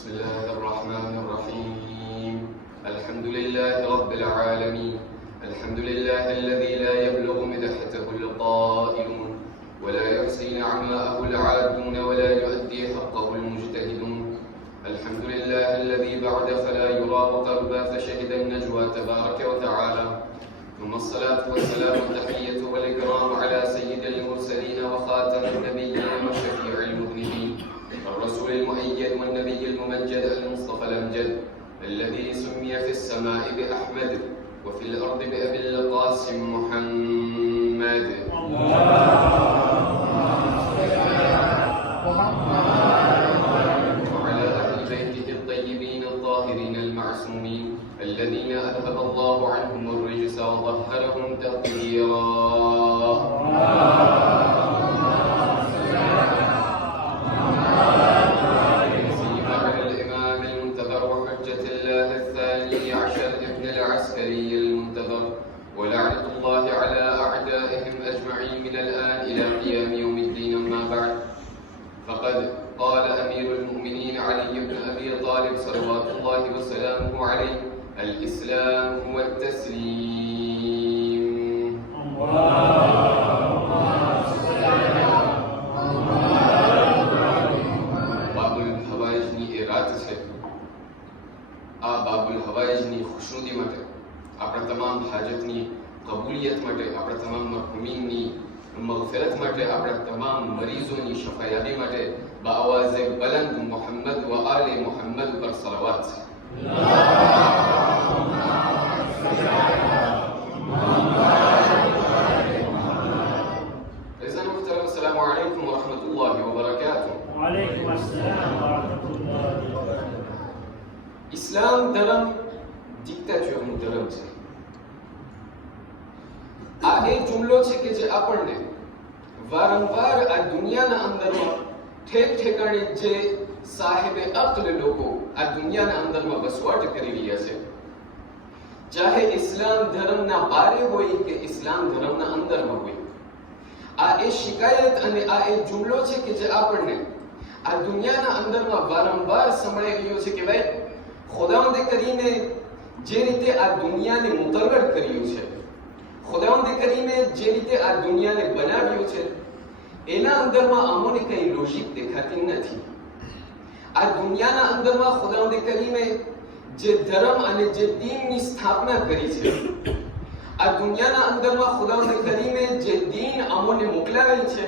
بسم الله الرحمن الرحيم. الحمد لله رب العالمين. الحمد لله الذي لا يبلغ مدحته القائلون ولا يحصي نعماءه العادون ولا يؤدي حقه المجتهدون. الحمد لله الذي بعد فلا يرى وقربا فشهد النجوى تبارك وتعالى. ثم الصلاة والسلام التحية والإكرام على سيد المرسلين وخاتم النبيين وشفيع المذنبين الرسول المؤيد والنبي الممجد المصطفى الأمجد الذي سمي في السماء بأحمد وفي الأرض بأبي القاسم محمد. وعلى أهل بيته الطيبين الطاهرين المعصومين الذين أذهب الله عنهم الرجس وطهرهم تطهيرا. ولعنة الله على أعدائهم أجمعين من الآن إلى قيام يوم الدين. أما بعد، فقد قال أمير المؤمنين علي بن أبي طالب صلوات الله وسلامه عليه: الإسلام هو التسليم. બાબુલ હવાઈજની એ રાત છે. આ બાબુલ હવાઈજની ખુશનુદી માટે, આપણા તમામ હાજતની કબૂલિયત માટે, આપણા તમામ મરહુમીનની મગફિરત માટે, આપણા તમામ મરીઝોની શફાયાબી માટે બાઆવાઝે બલંદ મુહમ્મદ વ આલે મુહમ્મદ પર સલાવત. अस्सलामु अलैकुम व रहमतुल्लाहि व बरकातुहू. वालेकुम अस्सलाम व रहमतुल्लाहि व बरकातुहू. ઇસ્લામ ધર્મ ડિક્ટેચરનો ધર્મ છે. આ એ જુમલો છે કે જે આપણને વારંવાર આ દુનિયાના અંદરમાં ઠેક ઠેકાણે જે સાહેબે અક્લ લોકો આ દુનિયાના અંદરમાં વસવાટ કરી રહ્યા છે, ચાહે ઇસ્લામ ધર્મના બારે હોય કે ઇસ્લામ ધર્મના અંદરમાં હોય, આ એ શિકાયત અને આ એ જુમલો છે કે જે આપણને આ દુનિયાના અંદરમાં વારંવાર સંભળાઈ રહ્યો છે કે ભાઈ, ખુદાવંદ કરીમે જે રીતે આ દુનિયાને મુકર્રર કર્યું છે, ખુદાવંદ કરીમે જે રીતે આ દુનિયાને બનાવ્યું છે, એના અંદરમાં અમોને કઈ લોજિક દેખાતી નથી. આ દુનિયાના અંદરમાં ખુદાવંદ કરીમે જે ધર્મ અને જે દીનની સ્થાપના કરી છે, આ દુનિયાના અંદરમાં ખુદાવંદ કરીમે જે દીન અમોને મોકલાવેલ છે,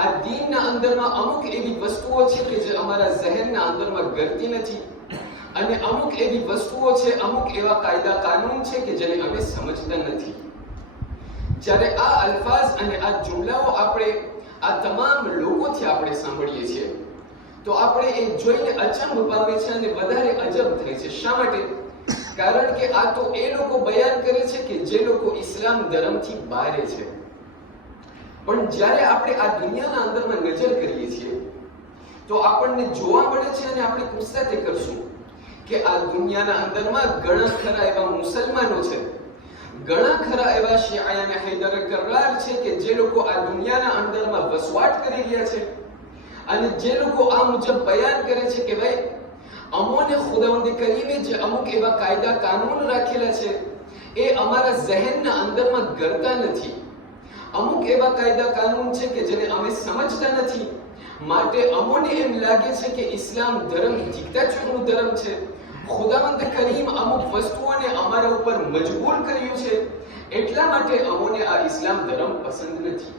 આ દીનના અંદરમાં અમુક એવી વસ્તુઓ છે કે જે અમારા ઝહેનના અંદરમાં ગરતી નથી, અને અમુક એવી વસ્તુઓ છે, અમુક એવા કાયદા કાનૂન છે કે જેને અમે સમજતા નથી. જ્યારે આ અલ્ફાઝ અને આ જુમલાઓ આપણે આ તમામ લોકોથી આપણે સાંભળીએ છીએ તો આપણે એ જોઈને અચંબ પામે છે અને વધારે અજબ થાય છે. શા માટે? કારણ કે આ તો એ લોકો બયાન કરે છે કે જે લોકો ઇસ્લામ ધર્મથી બહાર છે. પણ જ્યારે આપણે આ દુનિયાના અંદરમાં નજર કરીએ છીએ તો આપણને જોવા મળે છે અને આપણે પૂછતા તે કરશું કે આ દુનિયાના અંદરમાં ઘણા ખરા એવા મુસલમાનો છે, ઘણા ખરા એવા શિયાને હૈદર કરાર છે કે જે લોકો આ દુનિયાના અંદરમાં વસવાટ કરી રહ્યા છે, અને જે લોકો આ મુજબ બયાન કરે છે કે ભાઈ, અમોને ખુદાવંદ કરીમે જે અમુક એવા કાયદા કાનૂન રાખેલા છે એ અમારા ઝહેનના અંદરમાં ગરતા નથી. અમુક એવા કાયદા કાનૂન છે કે જેને અમે સમજતા નથી, માટે અમોને એમ લાગે છે કે ઇસ્લામ ધર્મ ડિક્ટેચરનું ધર્મ છે. ખુદાવંદ કરીમ અમુક વસ્તુઓને અમારા ઉપર મજબૂર કર્યું છે, એટલા માટે અમોને આ ઇસ્લામ ધર્મ પસંદ નથી.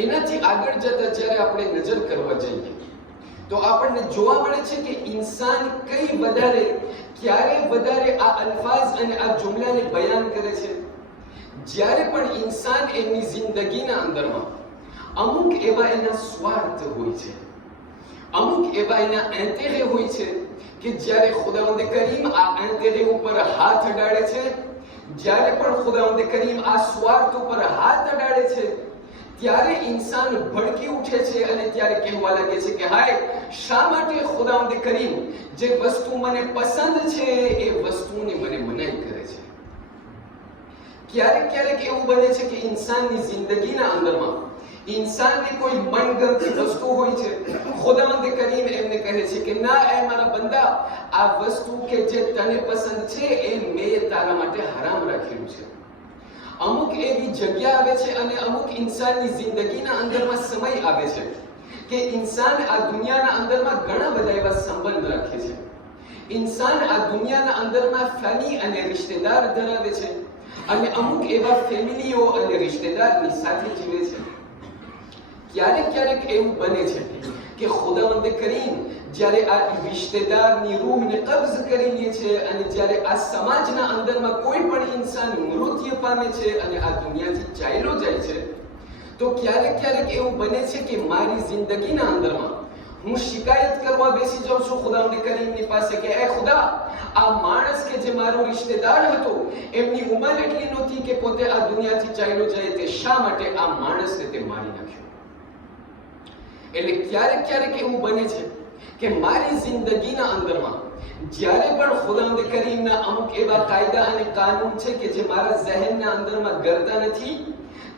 એનાથી આગળ જતા જ્યારે આપણે નજર કરવા જઈએ તો આપણને જોવા મળે છે કે ઇન્સાન કઈ વધારે, ક્યારે વધારે આ અલ્ફાઝ અને આ જુમલાને બયાન કરે છે. જ્યારે પણ ઇન્સાન એની જિંદગીના અંદરમાં અમુક એવા એના સ્વાર્થ હોય છે, અમુક એવા એના ઇન્ટેરે હોય છે કે જ્યારે ખુદાવંદ કરીમ આ ઇન્ટેરે ઉપર હાથ અડાડે છે, જ્યારે પણ ખુદાવંદ કરીમ આ સ્વાર્થ ઉપર હાથ અડાડે છે, ત્યારે ઇન્સાન ભડકી ઉઠે છે અને ત્યારે કહેવા લાગે છે કે હાય, શા માટે ખુદાવંદ કરીમ જે વસ્તુ મને પસંદ છે એ વસ્તુને મને મનાઈ કરે છે. ક્યારેક ક્યારેક એવું બને છે કે ઇન્સાનની જિંદગીના અંદરમાં इंसानની કોઈ મનગમતી વસ્તુ હોય છે, ખુદાવંદ કરીમ એમને કહે છે કે ના એ મારા બંદા, આ વસ્તુ કે જે તને પસંદ છે એ મેં તારા માટે હરામ રાખેલું છે. અમુક એવી જગ્યા આવે છે અને અમુક ઇન્સાનની જિંદગીના અંદરમાં સમય આવે છે કે ઇન્સાન આ દુનિયાના અંદરમાં ઘણા બધા એવા સંબંધ રાખે છે. ઇન્સાન આ દુનિયાના અંદરમાં ફેમિલી અને રિશ્તેદાર ધરાવે છે અને અમુક એવા ફેમિલીઓ અને રિશ્તેદારની સાથે જીવે છે. ક્યારેક ક્યારેક એવું બને છે કે ખુદાવંદ કરીમ જ્યારે આ રિશ્તેદારની રૂહને કબ્ઝ કરી લે છે અને જ્યારે આ સમાજના અંદરમાં કોઈ પણ ઇન્સાન મૃત્યુ પામે છે અને આ દુનિયાથી ચાલ્યો જાય છે, તો ક્યારેક ક્યારેક એવું બને છે કે મારી જિંદગીના અંદરમાં હું શિકાયત કરવા બેસી જાઉં છું ખુદાવંદ કરીમની પાસે કે એ ખુદા, આ માણસ કે જે મારો રિશ્તેદાર હતો, એમની ઉંમર એટલી નહોતી કે પોતે આ દુનિયાથી ચાલ્યો જાય, તે શા માટે આ માણસને તે મારી નાખ્યો? એટલે ક્યારેક ક્યારેક એવું બને છે કે મારી જિંદગીના અંદરમાં જ્યારે પણ ખુદાવંદ કરીમના અમુક એવા કાયદા અને કાનૂન છે કે જે મારા ઝહેનના અંદરમાં ગરતા નથી,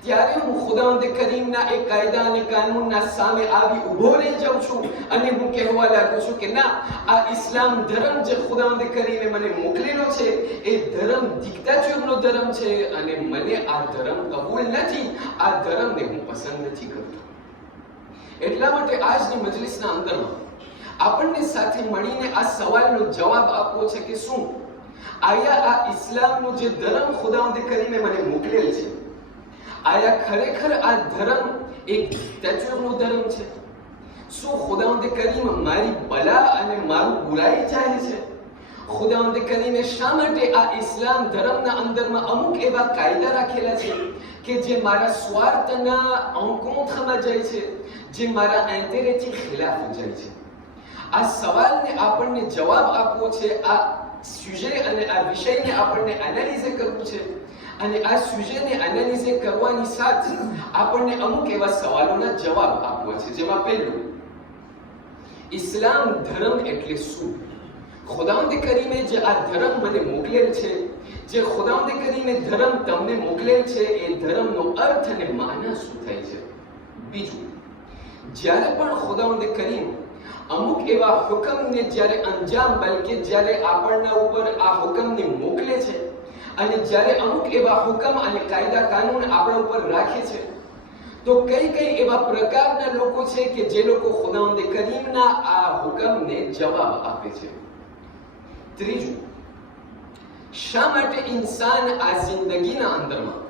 ત્યારે હું ખુદાવંદ કરીમના એ કાયદા અને કાનૂનના સામે આવી ઊભો રહી જાઉં છું અને હું કહેવા લાગું છું કે ના, આ ઇસ્લામ ધર્મ જે ખુદાવંદ કરીમે મને મોકલેલો છે એ ધર્મ દિક્તાચરનો ધર્મ છે અને મને આ ધર્મ કબૂલ નથી, આ ધર્મને હું પસંદ નથી કરતો. એટલા માટે આજની મજલિસના અંદરમાં આપણને સાથે મળીને આ સવાલનો જવાબ આપવો છે કે શું આયા આ ઇસ્લામનો જે ધર્મ ખુદાવંદ કરીમે મને મોકલેલ છે, આયા ખરેખર આ ધર્મ એક દિક્તાચરનો ધર્મ છે? શું ખુદાવંદ કરીમ મારી ભલા અને મારું બુરાઈ ચાહે છે? ખુદાવંદ કરીમે શા માટે આ ઇસ્લામ ધર્મના અંદરમાં અમુક એવા કાયદા રાખેલા છે કે જે મારા સ્વાર્થના અંકોથામાં જાય છે, જે મારા આંતરેથી ખિલાફ જાય છે? આ સવાલને આપણને જવાબ આપવો છે, આ સુજે અને આ વિષયને આપણને એનાલિઝ કરવું છે અને આ સુજેને એનાલિઝ કરવાની સાથે આપણને અમુક એવા સવાલોના જવાબ આપવા છે. જેમાં પહેલું, ઇસ્લામ ધર્મ એટલે શું? ખુદાવંદ કરીમે જે આ ધર્મ મને મોકલેલ છે, જે ખુદાવંદ કરીમે ધર્મ તમને મોકલેલ છે, એ ધર્મનો અર્થ અને માના શું થાય છે? બીજું, જ્યારે પણ ખુદાવંદ કરીમ અમુક એવા હુકમને જ્યારે અંજામ, બલકે જ્યારે આપણના ઉપર આ હુકમને મોકલે છે અને જ્યારે અમુક એવા હુકમ અને કાયદા કાનૂન આપણા ઉપર રાખે છે, તો કઈ કઈ એવા પ્રકારના લોકો છે કે જે લોકો ખુદાવંદ કરીમના આ હુકમને જવાબ આપે છે? ત્રીજું, શા માટે ઇન્સાન આ જિંદગીના અંદરમાં,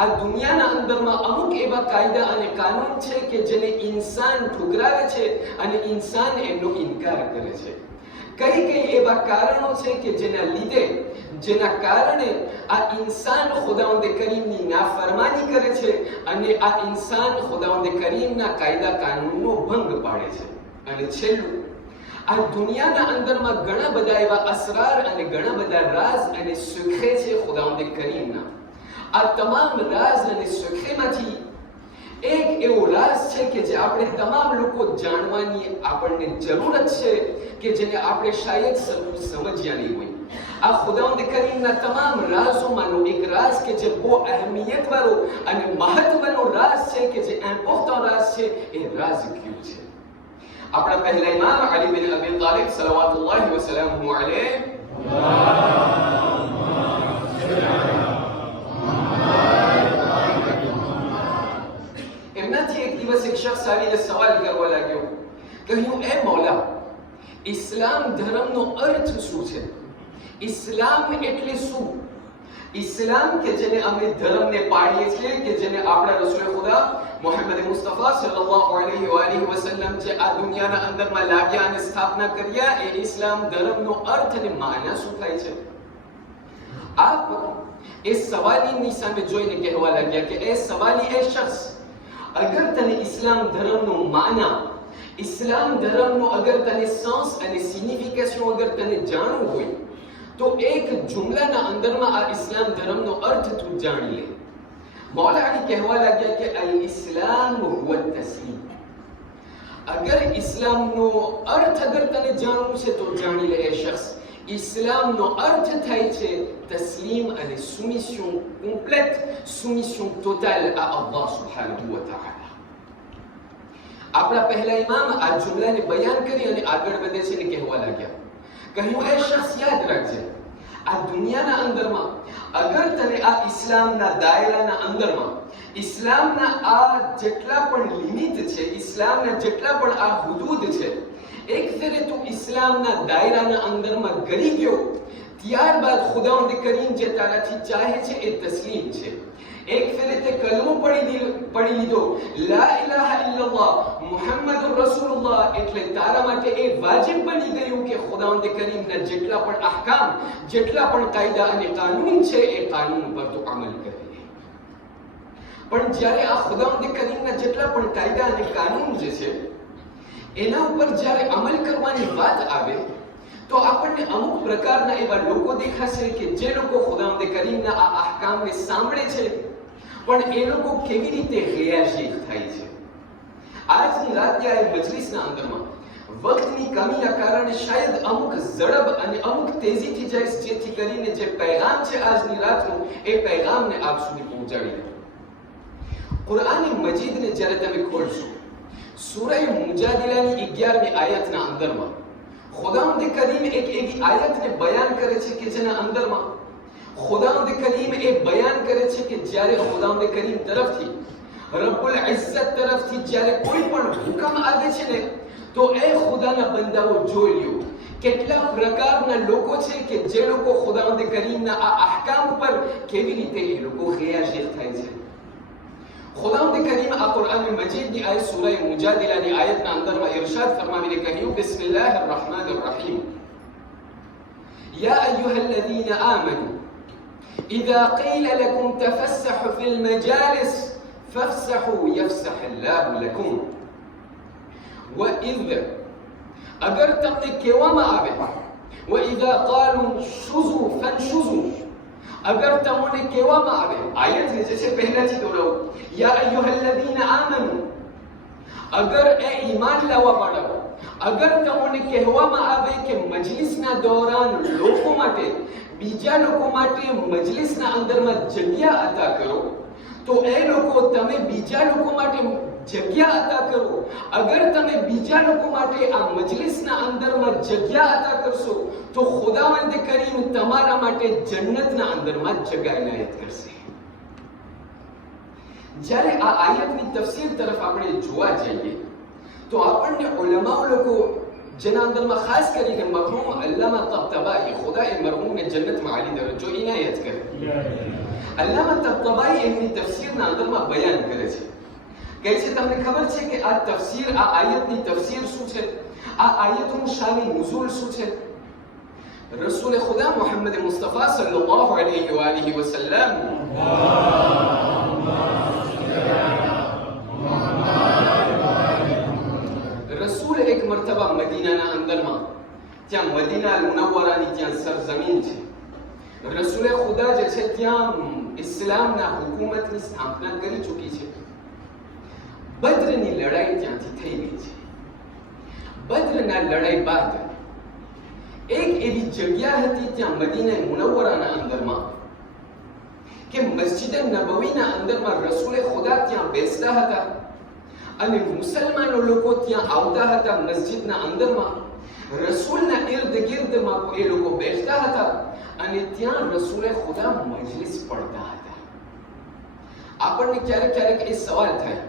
આ દુનિયાના અંદરમાં અમુક એવા કાયદા અને કાનૂન છે કે જેને ઇન્સાન ઠુકરાવે છે અને ઇન્સાન એમનો ઇનકાર કરે છે? કઈ કઈ એવા કારણો છે કે જેના લીધે, જેના કારણે આ ઇન્સાન ખુદાવંદ કરીમની નાફરમાની કરે છે અને આ ઇન્સાન ખુદાવંદ કરીમના કાયદા કાનૂનનો ભંગ પાડે છે? અને છેલ્લું, આ દુનિયાના અંદરમાં ઘણા બધા એવા અસરાર અને ઘણા બધા રાઝ અને સુખે છે ખુદાવંદ કરીમના. આ તમામ રાઝ અને સુખેમાંથી એક એવો રાઝ છે કે જે આપણે તમામ લોકો જાણવાની આપણને જરૂરત છે કે જેને આપણે શાયદ સમજ્યા નહીં હોય. આ ખુદાવંદ કરીમના તમામ રાઝોમાંનો એક રાઝ કે જે બહુ અહેમિયતવાળો અને મહત્વનો રાઝ છે, કે જે ઇમ્પોર્ટન્ટ રાઝ છે, એ રાઝ કયું છે? આપણા પહેલા ઇમામ અલી બિન અબી તાલિબ સલવાતુલ્લાહી વ સલામુહુ અલૈહ એમનાથી એક દિવસ એક શખ્સ આવીને સવાલ કરવા લાગ્યો, કહ્યું, એ મૌલા, ઇસ્લામ ધર્મનો અર્થ શું છે? ઇસ્લામ એટલે શું? ઇસ્લામ કે જેને અમે ધર્મને પાડીએ છીએ, કે જેને આપણા રસૂલ ખુદા મુહમ્મદ મુસ્તફા સલ્લલ્લાહુ અલૈહિ વ આલિહિ વસલ્લમ જે આ દુનિયાના અંદરમાં લાવ્યા અને સ્થાપના કર્યા, એ ઇસ્લામ ધર્મનો અર્થ અને માના શું થાય છે? આપ એ સવાલીની સામે જોઈને કહેવા લાગ્યા કે એ સવાલી, એ શખ્સ, અગર તને ઇસ્લામ ધર્મનો માના, ઇસ્લામ ધર્મનો અગર તને સેન્સ અને સિગ્નિફિકેશન અગર તને જાણવું હોય, તો એક જુમલાના અંદરમાં આ ઇસ્લામ ધર્મનો અર્થ તું જાણી લે. મૌલા અલી કહેવા લાગ્યા કે અલ ઇસ્લામ હુવા તસ્લીમ. અગર ઇસ્લામનો અર્થ અગર તને જાણવું છે તો જાણી લે એ શખ્સ, ઇસ્લામનો અર્થ થાય છે તસ્લીમ અને સુમિશન, કમ્પ્લીટ સુમિશન ટોટલ આ અલ્લાહ સુબ્હાનહુ વ તઆલા. આપણા પહેલા ઇમામ આ જુમલાને બયાન કરી અને આગળ વધે છે અને કહેવા લાગ્યા, કહ્યું એ શખ્સ યાદ રાખજે, આ દુનિયાના અંદરમાં અગર તને આ ઇસ્લામના દાયરાના અંદરમાં ઇસ્લામના આ જેટલા પણ લિમિટ છે, ઇસ્લામના જેટલા પણ આ હુદૂદ છે, એક ફેરે તું ઇસ્લામના દાયરાના અંદરમાં ગરી ગયો, ત્યારબાદ ખુદાવંદ કરીમ જે તારાથી ચાહે છે એ તસ્લીમ છે. એક ફેરે તે કલમો પડી લીધો, લા ઇલાહા ઇલ્લલ્લાહ મુહમ્મદુર રસૂલુલ્લાહ, એટલે તારા માટે એ વાજિબ બની ગયું કે ખુદાવંદ કરીમના જેટલા પણ અહકામ, જેટલા પણ કાયદા અને કાનૂન છે એ કાનૂન પર તું અમલ કરે. પણ જ્યારે આ ખુદાવંદ કરીમના જેટલા પણ કાયદા અને કાનૂન જે છે એના ઉપર જ્યારે અમલ કરવાની વાત આવે તો આપણને અમુક પ્રકારના એવા લોકો દેખાશે કે જે લોકો ખુદાવંદ કરીમના આ અહકામને સાંભળે છે પણ એ લોકો કેવી રીતે ગેરશીખ થાય છે. આજની રાતે આ મજલિસના અંદરમાં વક્તની કમીના કારણે શાયદ અમુક ઝડપ અને અમુક તેજીથી જાય, જેથી કરીને જે પૈગામ છે આજની રાતનું એ પૈગામને આપ સુધી પહોંચાડી દે. કુરાન મજીદને જ્યારે તમે ખોલશો, સૂરા મુજાદિલાની 11મી આયતના અંદરમાં ખુદાવંદ કરીમ એક એવી આયતને બયાન કરે છે કે જેના અંદરમાં ખુદાવંદ કરીમ એ બયાન કરે છે કે જ્યારે ખુદાવંદ કરીમ તરફથી, રબ્બુલ ઇઝ્ઝત તરફથી જ્યારે કોઈ પણ હુકમ આવે છે ને તો એ ખુદાના બંદાઓ જોઈ લ્યો કેટલા પ્રકારના લોકો છે કે જે લોકો ખુદાવંદ કરીમના આ અહકામ પર કેવી રીતે એ લોકો ગેરશીખ થાય છે. ખુદાવંદ કરીમ આ કુરાન મજીદની આયત સૂરા મુજાદિલાની આયતના અંદરમાં ઇરશાદ ફરમાવીને કહ્યું, બિસ્મિલ્લાહિર રહમાનિર રહીમ, યા અય્યુહલ્લઝીના આમનુ ઇઝા qīla લકુમ તફસ્સહુ ફિલ મજાલિસ ફફસહુ યફસહુલ્લાહુ લકુમ. વઇઝ, અગર તમને કહેવામાં આવે, વઇઝા क़ાલુ શુઝુ ફનશુઝુ, અગર તમને કહેવામાં આવે, આયત જે છે પહેલાથી દોહરાવું, યા અય્યુહલ્લઝીના આમનુ, અગર એ ઈમાન લાવવા વાળાઓ, અગર તમને કહેવામાં આવે કે મજલિસના દોરાન લોકો માટે, બીજા લોકો માટે મજલિસના અંદરમાં જગ્યા અતા કરો, તો એ લોકો તમે બીજા લોકો માટે જગ્યા અતા કરો. અગર તમે બીજા લોકો માટે આ મજલિસના અંદરમાં જગ્યા અતા કરશો તો ખુદાવંદ કરીમ તમારા માટે જન્નતના અંદરમાં જગ્યા ઇનાયત કરશે. જ્યારે આ આયતની તફસીર તરફ આપણે જોવા જઈએ તો આપણને ઉલમાઓ લોકો જેના અંદરમાં ખાસ કરીને મરહૂમ અલ્લામા તબતાબાઈ, ખુદા એ મરહૂમને જન્નતમાં આલી દરજ્જો ઇનાયત કરે, અલ્લામા તબતાબાઈ એમની તફસીરના અંદરમાં બયાન કરે છે. કહે છે તમને ખબર છે કે આ તફસીર, આ આયતની તફસીર શું છે, આ આયતનું શાની નુઝુલ શું છે? રસૂલ ખુદા મુહમ્મદ મુસ્તફા સલ્લલ્લાહુ અલૈહિ વ આલિહિ વસલ્લમ રસૂલ એક મરતબા મદીનાના અંદરમાં, ત્યાં મદીના મુનવ્વરાની ત્યાં સરઝમીન છે, રસૂલ ખુદા જે છે ત્યાં ઇસ્લામના હુકુમતની સ્થાપના કરી ચૂકી છે. બદ્રની લડાઈ ત્યાંથી થઈ ગઈ છે. બદ્રના લડાઈ બાદ એક એવી જગ્યા હતી ત્યાં મદીના મુનવ્વરાના અંદરમાં કે મસ્જિદ નબવીના અંદરમાં રસૂલ ખુદા ત્યાં બેસતા હતા અને મુસલમાનો લોકો ત્યાં આવતા હતા. મસ્જિદના અંદરમાં રસૂલના ઇર્દ ગિર્દમાં એ લોકો બેસતા હતા અને ત્યાં રસૂલ ખુદા મજલિસ પડતા હતા. આપણને ક્યારેક ક્યારેક એ સવાલ થાય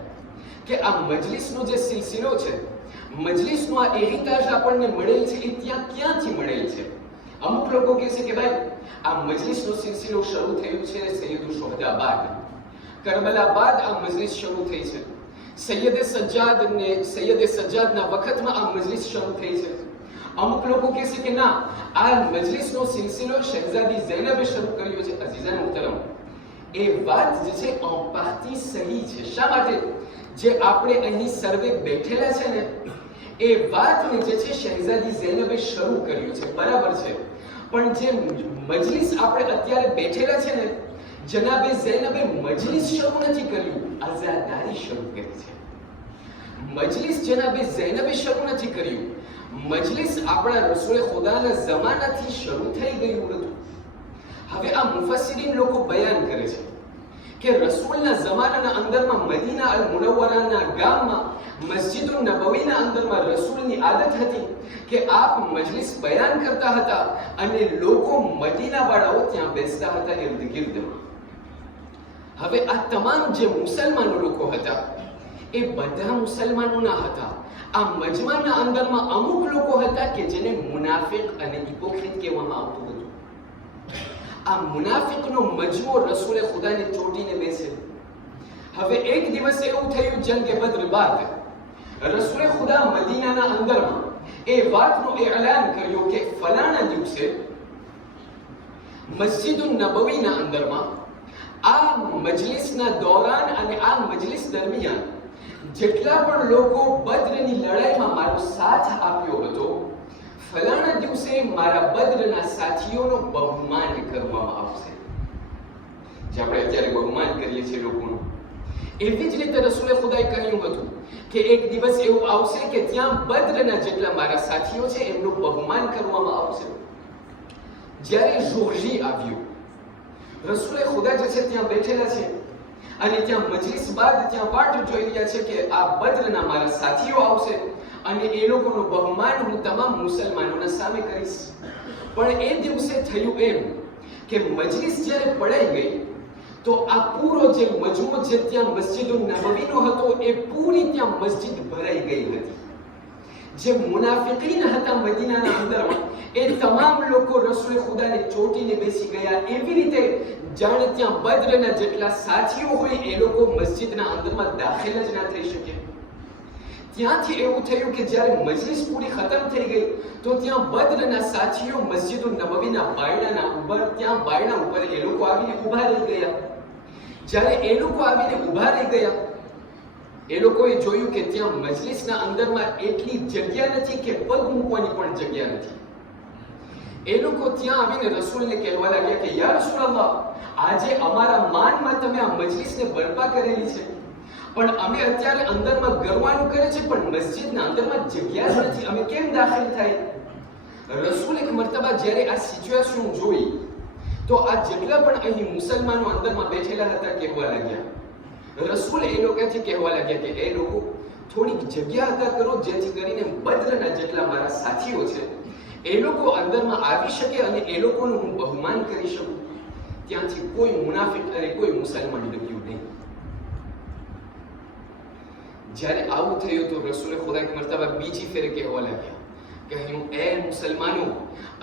કે આ મજલિસનો જે સિલસિલો છે, મજલિસનો આ એહતાજ આપણને મળેલ છે એ ત્યાં ક્યાંથી મળેલ છે? અમુક લોકો કહે છે કે ભાઈ આ મજલિસનો સિલસિલો શરૂ થયો છે સૈયદુ શુહદા બાદ, કરબલા બાદ આ મજલિસ શરૂ થઈ છે. સૈયદ સજ્જાદના વખતમાં આ મજલિસ શરૂ થઈ છે. અમુક લોકો કહે છે કે ના, આ મજલિસનો સિલસિલો શહેઝાદી ઝૈનબે શરૂ કર્યો છે. અઝીઝાન મુહતરમ, એ વાત જે છે en partie સહી છે. શા માટે? જે આપણે અહીં સર્વે બેઠેલા છે ને એ વાતને જે છે શહેઝાદી ઝૈનબે શરૂ કર્યું છે, બરાબર છે. પણ જે મજલિસ આપણે અત્યારે બેઠેલા છે ને, જનાબે ઝૈનબે મજલિસ શરૂ નથી કર્યું, આઝાદારી શરૂ કરી છે. મજલિસ જનાબે ઝૈનબે શરૂ નથી કર્યું, મજલિસ આપણા રસૂલ ખુદાના જમાનાથી શરૂ થઈ ગયું હતું. હવે આ મુફસ્સિરીન લોકો બયાન કરે છે કે રસૂલના જમાનાના અંદરમાં મદીના અલ મુનવ્વરાના ગામમાં મસ્જિદુન નબવીના અંદરમાં રસૂલની આદત હતી કે આપ મજલિસ બયાન કરતા હતા અને લોકો મદીના વાળાઓ ત્યાં બેસતા હતા ઇર્દ ગિર્દમાં. હવે આ તમામ જે મુસલમાનો લોકો હતા એ બધા મુસલમાનો ના હતા. આ મજમાના અંદરમાં અમુક લોકો હતા કે જેને મુનાફિક અને હિપોક્રિટ કહેવામાં આવતું હતું. આ મુનાફિકનો મજમો રસૂલે ખુદાને ચોટીને બેસે. હવે એક દિવસ એવું થયું જંગે બદ્ર બાદ રસૂલે ખુદા મદીનાના અંદરમાં એ વાતનો એલાન કર્યો કે ફલાણા દિવસે મસ્જિદુન નબવીના અંદરમાં આ મજલિસના દોરાન અને આ મજલિસ દરમિયાન જેટલા પણ લોકો બદ્રની લડાઈમાં મારો સાથ આપ્યો હતો ફલાણા દિવસે મારા બદ્રના સાથીઓનો બહુમાન કરવામાં આવશે. જે આપણે અત્યારે બહુમાન કરીએ છીએ લોકોનું, એવી જ રીતે રસૂલે ખુદાએ કહ્યું હતું કે એક દિવસ એવું આવશે કે ત્યાં બદ્રના જેટલા મારા સાથીઓ છે એમનું બહુમાન કરવામાં આવશે. જ્યારે જોરજી આવ્યું, રસૂલે ખુદા જે છે ત્યાં બેઠેલા છે અને ત્યાં મજલિસ બાદ ત્યાં વાટ જોઈ રહ્યા છે કે આ બદ્રના મારા સાથીઓ આવશે અને એ લોકોનું બહુમાન હું તમામ મુસલમાનોના સામે કરીશ. પણ એ દિવસે થયું એમ કે મજલિસ જ્યારે પડાઈ ગઈ તો આ પૂરો જે મજમો જે ત્યાં મસ્જિદુન નબવીનો હતો એ પૂરી ત્યાં મસ્જિદ ભરાઈ ગઈ હતી. જે મુનાફિકીન હતા મદીનાના અંદરમાં એ તમામ લોકો રસૂલે ખુદાને ચોટીને બેસી ગયા. એવી રીતે જાણે ત્યાં બદ્રના જેટલા સાથીઓ હોય એ લોકો મસ્જિદના અંદરમાં દાખલ જ ના થઈ શકે. ત્યાંથી એવું થયું કે જ્યારે મજલિસ પૂરી ખતમ થઈ ગઈ તો ત્યાં બદ્રના સાથીઓ મસ્જિદુન નબવીના બાયણાના ઉપર ત્યાં બાયણા ઉપર એ લોકો આવીને ઊભા રહી ગયા. જ્યારે એ લોકો આવીને ઊભા રહી ગયા એ લોકોએ જોયું કે ત્યાં મજલિસના અંદરમાં એટલી જગ્યા નથી કે પગ મૂકવાની પણ જગ્યા નથી. એ લોકો ત્યાં આવીને રસૂલને કહેવા લાગ્યા કે યા રસૂલલ્લાહ, આજે અમારા માનમાં તમે આ મજલિસને બરપા કરેલી છે પણ અમે અત્યારે અંદરમાં ગરવાનું કરે છે પણ મસ્જિદના અંદરમાં જગ્યા જ નથી, અમે કેમ દાખલ થાય? રસૂલ એક મર્તબા જ્યારે આ સિચ્યુએશન જોઈ તો આ જેટલા પણ અહીં મુસલમાનો અંદરમાં બેઠેલા હતા કહેવા લાગ્યા, રસૂલ એ લોકોથી કહેવા લાગ્યા કે એ લોકો થોડીક જગ્યા અદા કરો જેથી કરીને બદ્રના જેટલા મારા સાથીઓ છે એ લોકો અંદરમાં આવી શકે અને એ લોકોનું હું બહુમાન કરી શકું. ત્યાંથી કોઈ મુનાફિક અને કોઈ મુસલમાન ડગ્યું નહીં. જ્યારે આવું થયું તો રસૂલે ખુદા એક મર્તબા બીજી ફેરે કહેવા લાગ્યા કે હું એ મુસલમાનો,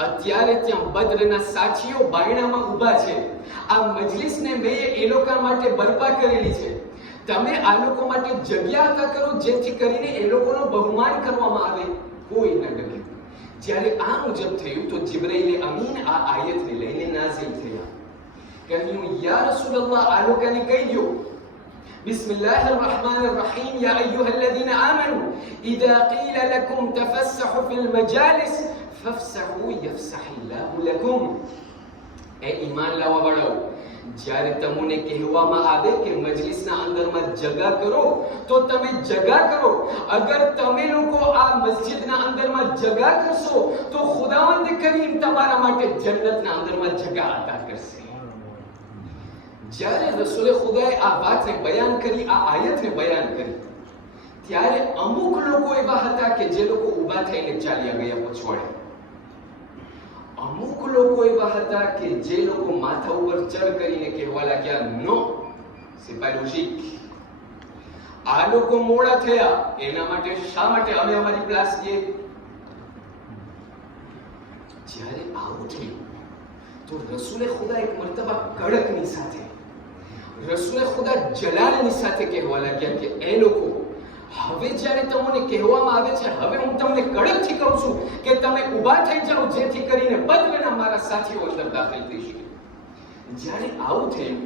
અત્યારે ત્યાં બદ્રના સાથીઓ બાયણામાં ઊભા છે. આ મજલિસને મેં એ લોકો માટે બરપા કરેલી છે. તમે આ લોકો માટે જગ્યા અદા કરો જેથી કરીને એ લોકોનો બહુમાન કરવામાં આવે. કોઈ ન ડગે. જ્યારે આ મુજબ થયું તો જિબ્રાઈલ અમીન આ આયતને લઈને નાઝિલ થયા. કહ્યું યા રસૂલલ્લાહ, આ લોકોને કહી દો بسم الله الرحمن الرحيم يا أيها الذين آمنوا إذا قيل لكم تفسحوا في المجالس فافسحوا يفسح الله لكم. اے ઈમાન લાવવા વાળાઓ, જ્યારે તમને કહેવામાં આવે કે મજલિસના અંદરમાં જગા કરો તો તમે જગા કરો. અગર તમે લોકો આ મસ્જિદના અંદરમાં જગા કરશો તો ખુદાવંદ કરીમ તમારા માટે જન્નતના અંદરમાં જગા અતા કરશે. જ્યારે રસૂલે ખુદાએ આ વાતને બયાન કરી, આ આયતને બયાન કરી, ત્યારે અમુક લોકો એવા હતા કે જે લોકો ઊભા થઈને ચાલ્યા ગયા પછવાડે. અમુક લોકો એવા હતા કે જે લોકો માથા ઉપર ચડ કરીને કહેવા લાગ્યા નો c'est pas logique. આ લોકો મોડા થયા એના માટે શા માટે અમે અમારી પ્લાસ દઈએ? જ્યારે આવું થયું તો રસૂલે ખુદા એક મર્તબા કડકની સાથે, રસૂલે ખુદા જલાલની સાથે કહેવા લાગ્યા કે એ લોકો, હવે જ્યારે તમને કહેવામાં આવે છે, હવે હું તમને કડકથી કહું છું કે તમે ઊભા થઈ જાઓ જેથી કરીને બદ્રના મારા સાથીઓ અંદર દાખલ થઈ શકે. જ્યારે આવું થયું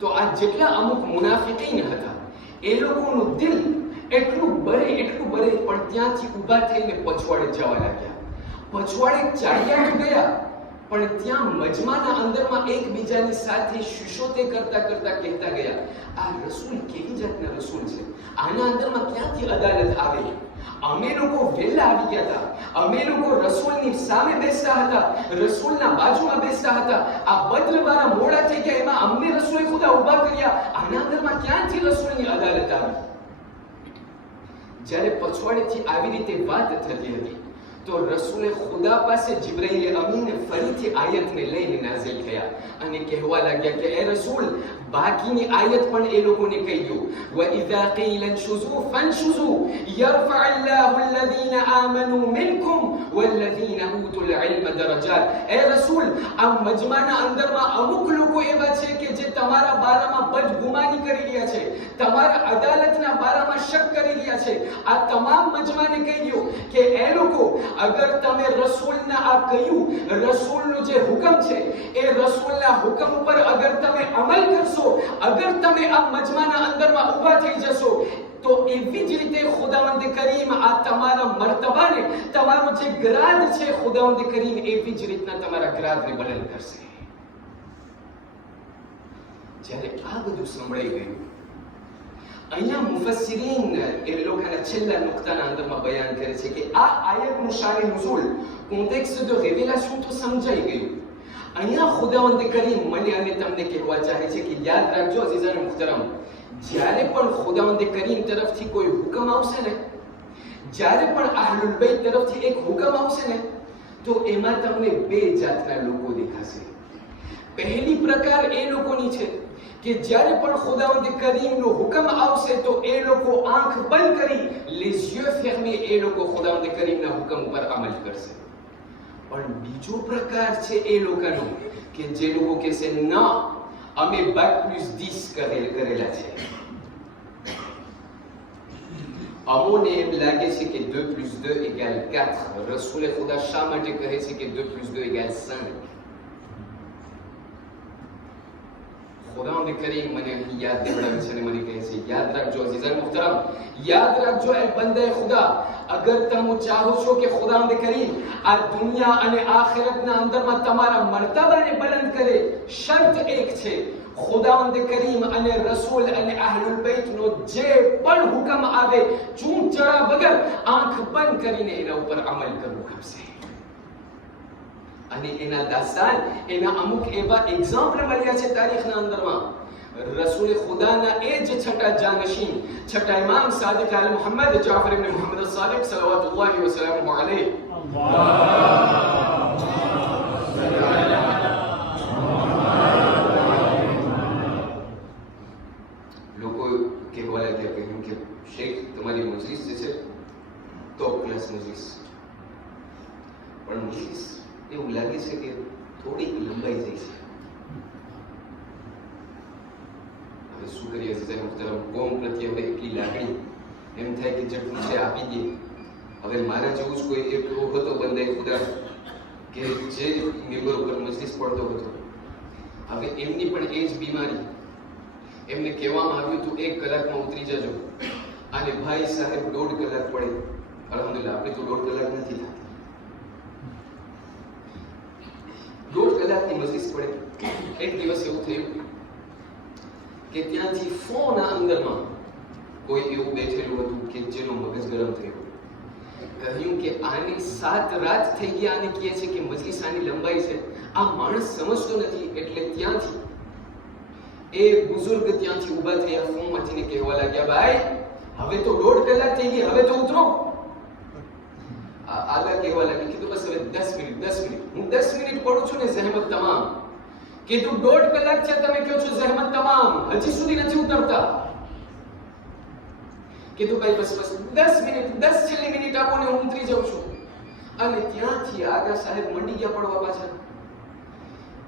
તો આ જેટલા અમુક મુનાફિકીન હતા એ લોકોનું દિલ એટલું બરે પણ ત્યાંથી ઊભા થઈને પછવાડે જવા લાગ્યા. પછવાડે ચાલ્યા ગયા પણ ત્યાં મજમાના અંદરમાં એકબીજાની સાથે શુશોતે કરતા કહેતા ગયા, આ રસૂલ કેવી જાતના રસૂલ છે? આના અંદરમાં ક્યાંથી અદાલત આવે? અમે લોકો વહેલા આવી ગયા હતા, અમે લોકો રસૂલની સામે બેસતા હતા, રસૂલના બાજુમાં બેસતા હતા. આ બદ્રવાળા મોડા થઈ ગયા, એમાં અમને રસૂલે ખુદા ઊભા કર્યા. આના અંદરમાં ક્યાંથી રસૂલની અદાલત આવી? જ્યારે પછવાડેથી આવી રીતે વાત થતી હતી તો રસૂલે ખુદા પાસે જિબ્રાઈલ અમીન ફરીથી આયતને લઈને નાઝિલ થયા અને કહેવા લાગ્યા કે એ રસૂલ, બાકીની આયત પણ એ લોકોને કહી દો. وَإِذَا قِيلَ انشُزُوا فَانشُزُوا يَرْفَعِ اللَّهُ الَّذِينَ آمَنُوا مِنكُمْ وَالَّذِينَ أُوتُوا الْعِلْمَ دَرَجَاتٍ. એ રસૂલ, આ મજમાના અંદરમાં અમુક લોકો એવા છે કે જે તમારા બારામાં બદગુમાની કરી રહ્યા છે, તમારા અદાલતના બારામાં શક કરી રહ્યા છે. આ તમામ મજમાને કહી દો કે એ લોકો, અગર તમે રસૂલના આ કહ્યું, રસૂલનો જે હુકમ છે એ રસૂલના હુકમ ઉપર અગર તમે અમલ કરશો, અગર તમે આ મજમાના અંદરમાં ઊભા થઈ જશો, તો એવી જ રીતે ખુદાવંદ કરીમ આ તમારા મર્તબાને, તમારો જે ગ્રાદ છે ખુદાવંદ કરીમ એવી જ રીતના તમારા ગ્રાદને બદલ કરશે. જ્યારે આ બધું સંભળાઈ ગયું, અહીંયા મુફસ્સિરીન એ લોકોના છેલ્લા નુક્તાના અંદરમાં બયાન કરે છે કે આ આયતનું શાન નુઝુલ, કોન્ટેક્સ્ટ de révélation તો સમજાઈ ગયું. અહીંયા ખુદાવંદ કરીમ મને અને તમને કહેવા ચાહે છે કે યાદ રાખજો અઝીઝાન મુહતરમ, જ્યારે પણ ખુદાવંદ કરીમ તરફથી કોઈ હુકમ આવશે ને, જ્યારે પણ અહલુલ બેત તરફથી એક હુકમ આવશે ને, તો એમાં તમને બે જાતના લોકો દેખાશે. પહેલી પ્રકાર એ લોકોની છે કે જ્યારે પણ ખુદાવંદ કરીમનો હુકમ આવશે તો એ લોકો આંખ બંધ કરી, les yeux fermés, એ લોકો ખુદાવંદ કરીમના હુકમ ઉપર અમલ કરશે. પણ બીજો પ્રકાર છે એ લોકોનો કે જે લોકો કહેશે ના, અમે bac plus 10 કરેલા છે, અમોને એમ લાગે છે કે 2 plus 2 égale 4. રસૂલે ખુદા શા માટે કહે છે કે 2 plus 2 égale 5? ખુદાવંદ કરીમ મને અહીં યાદ દેવડાવે છે અને મને કહે છે, યાદ રાખજો અઝીઝાન મુહતરમ, યાદ રાખજો એ બંદે ખુદા, અગર તમે ચાહો છો કે ખુદાવંદ કરીમ આ દુનિયા અને આખિરતના અંદરમાં તમારા મર્તબાને બુલંદ કરે, શરત એક છે, ખુદાવંદ કરીમ અને રસૂલ અને અહલુલ બેતનો જે પણ હુકમ આવે, ચૂંટ ચડા વગર આંખ બંધ કરીને એના ઉપર અમલ કરવું પડશે. અને એના દાસ્તાન, એના અમુક એવા એક્ઝામ્પલ મળ્યા છે તારીખના અંદરમાં. રસૂલ ખુદાના એ જ છઠ્ઠા જાનશીન, છઠ્ઠા ઇમામ સાદિક આલ મુહમ્મદ જાફર ઇબ્ન મુહમ્મદ સાદિક સલ્લલ્લાહુ વસલ્લમ અલૈહિ, લોકો કહેવા લાગ્યા કહ્યું કે શેખ, તમારી મજલિસ જે છે ટોપ ક્લાસ મજલિસ, પણ મજલિસ એવું લાગે છે કે થોડીક લંબાઈ જાય છે. હવે શું કરીએ અઝીઝાન મુહતરમ, કોમ પ્રત્યે હવે એટલી લાગણી, એમ થાય કે જેટલું છે આપી દઈએ. હવે મારા જેવું જ કોઈ એક હતો બંદાઈ ખુદા કે જે મેમ્બર ઉપર મજલિસ પડતો હતો. હવે એમની પણ એ જ બીમારી, એમને કહેવામાં આવ્યું હતું 1 કલાકમાં ઉતરી જજો, અને ભાઈ સાહેબ 1.5 કલાક પડે. અલ્હમ્દુલિલ્લાહ આપણે તો 1.5 કલાક નથી થતી, 1.5 કલાકની મજલિસ પડે. એક દિવસ એવું થયું કે ત્યાંથી ફોનના અંદરમાં કોઈ એવું બેઠેલું હતું કે જેનો મગજ ગરમ થયો. કહ્યું કે આની 7 રાત થઈ ગયા અને કહે છે કે મજલિસ આની લંબાઈ છે, આ માણસ સમજતો નથી. એટલે ત્યાંથી એ બુઝુર્ગ ત્યાંથી ઊભા થયા, ફોનમાંથી કહેવા લાગ્યા, ભાઈ હવે તો 1.5 કલાક થઈ ગઈ, હવે તો ઉતરો. આગળ કહેવા લાગી, કીધું બસ હવે 10 મિનિટ, હું 10 મિનિટ પડું છું ને જહેમત તમામ. કીધું 1.5 કલાક છે, તમે કહો છો જહેમત તમામ, હજી સુધી નથી ઉતરતા. કીધું ભાઈ બસ 10 મિનિટ, 10 છેલ્લી મિનિટ આપો ને હું ઉતરી જાઉં છું. અને ત્યાંથી આગા સાહેબ મંડી ગયા પડવા પાછા.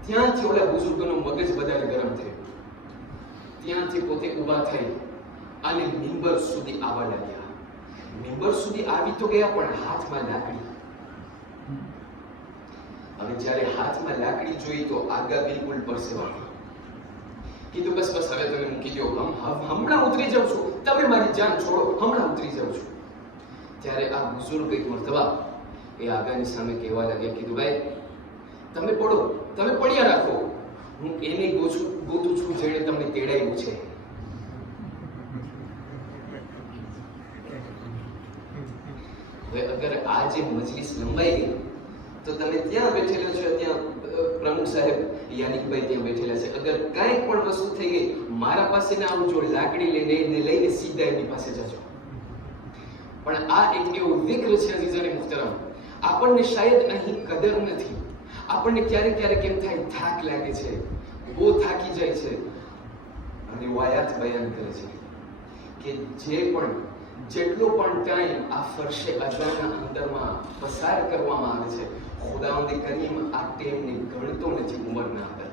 ત્યાંથી ઓલા બુઝુર્ગનો મગજ વધારે ગરમ થયો. ત્યાંથી પોતે ઊભા થઈ અને મિંબર સુધી આવવા લાગ્યા. મિંબર સુધી આવી તો ગયા, પણ હાથમાં લાકડી. હવે જ્યારે હાથમાં લાકડી જોઈ તો આગા બિલકુલ પરસેવા. કીધું બસ હવે તમે મૂકી દો, હમણાં ઉતરી જાઉં છું, તમે મારી જાન છોડો, હમણાં ઉતરી જાઉં છું. ત્યારે આ બુઝુર્ગ એક મર્તબા એ આગાની સામે કહેવા લાગ્યા, કીધું ભાઈ તમે પડો, તમે પડ્યા રાખો, હું એને ગોતું છું જેણે તમને તેડાવ્યું છે. હવે અગર આ જે મજલિસ લંબાઈ ગઈ તો તમે ત્યાં બેઠેલા છો, ત્યાં પ્રમુખ સાહેબ યાનિકભાઈ ત્યાં બેઠેલા છે, અગર કાંઈક પણ વસ્તુ થઈ ગઈ મારા પાસે ના આવજો, લાકડી લઈને સીધા એની પાસે જજો. પણ આ એક એવું વિક્ર છે અઝીઝાને મુહતરમ, આપણને શાયદ અહીં કદર નથી. આપણને ક્યારેક ક્યારેક એમ થાય થાક લાગે છે, બહુ થાકી જાય છે. અને વાયાત બયાન કરે છે કે જેટલો પણ ટાઈમ આ ફરશે અઝાના અંદરમાં પસાર કરવામાં આવે છે, ખુદાવંદ કરીમ આ ટાઈમને ગણતો નથી ઉંમરના અંદર.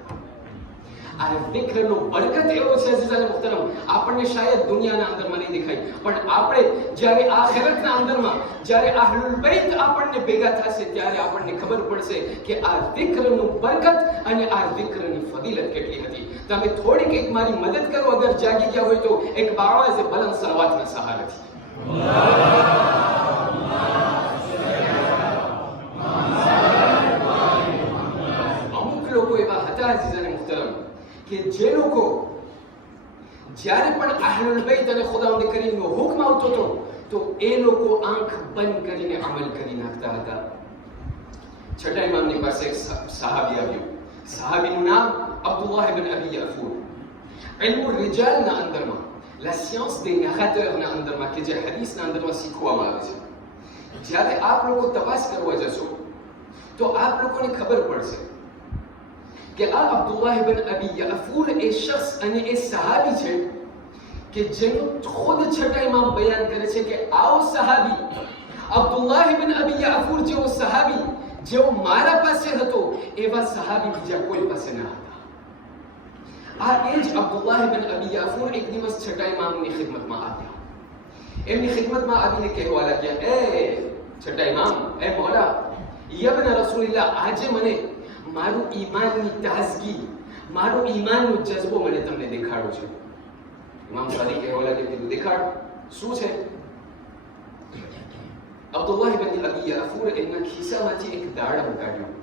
આ વિક્રનો બરકત એવો છે અઝીઝાને મુહતરમ, આપણને શાયદ દુનિયાના અંદરમાં નહીં દેખાય, પણ આપણે જ્યારે આખિરતના અંદરમાં જ્યારે અહલુલ બૈત આપણને ભેગા થશે ત્યારે આપણને ખબર પડશે કે આ વિક્રનું બરકત અને આ વિક્રની ફજીલત કેટલી હતી. તમે થોડીક એક મારી મદદ કરો, અગર જાગી ગયા હોય તો એક બાવાઝે બલંદ સલાવાતના સહારાથી. અમુક લોકો એવા હતા અઝીઝાને મુહતરમ કે જે લોકો જ્યારે પણ અહલુલ બૈત અને ખુદાવંદ કરીમનો હુકમ આવતો હતો તો એ લોકો આંખ બંધ કરીને અમલ કરી નાખતા હતા. છઠ્ઠા ઇમામની પાસે એક સહાબી આવ્યો. સહાબીનું નામ અબ્દુલ્લાહ ઇબ્ન અબી યાફૂર. ઇલ્મુલ રિજાલના અંદરમાં, લા સિયન્સ દે નરેટરના અંદરમાં કે જે હદીસના અંદરમાં શીખવામાં આવે છે, જ્યારે આપ લોકો તપાસ કરવા જશો તો આપ લોકોને ખબર પડશે કે આ અબ્દુલ્લાહ ઇબ્ન અબી યાફૂર એ શખ્સ અને એ સહાબી છે કે જેનું ખુદ છઠ્ઠા ઇમામ બયાન કરે છે કે આવો સહાબી અબ્દુલ્લાહ ઇબ્ન અબી યાફૂર જેવો સહાબી જેવો મારા પાસે હતો એવા સહાબી બીજા કોઈ પાસે ન હતા. આ એ જ અબ્દુલ્લાહ ઇબ્ન અબી યાફૂર એક દિવસ છઠ્ઠા ઇમામની ખિદમતમાં આવ્યા. એમની ખિદમતમાં આવીને કહેવા લાગ્યા, એ છઠ્ઠા ઇમામ, એ મૌલા, યબ્ન રસૂલિલ્લાહ, આજે મને મારું ઈમાનની તાઝગી, મારું ઈમાનનો જજ્બો મને તમને દેખાડો છે. ઇમામ સાદિક કહેવા લાગ્યા, કીધું દેખાડ, શું છે? અબ્દુલ્લાહ ઇબ્ન અબી યાફૂર એમના ખિસ્સામાંથી એક દાડમ કાઢ્યું,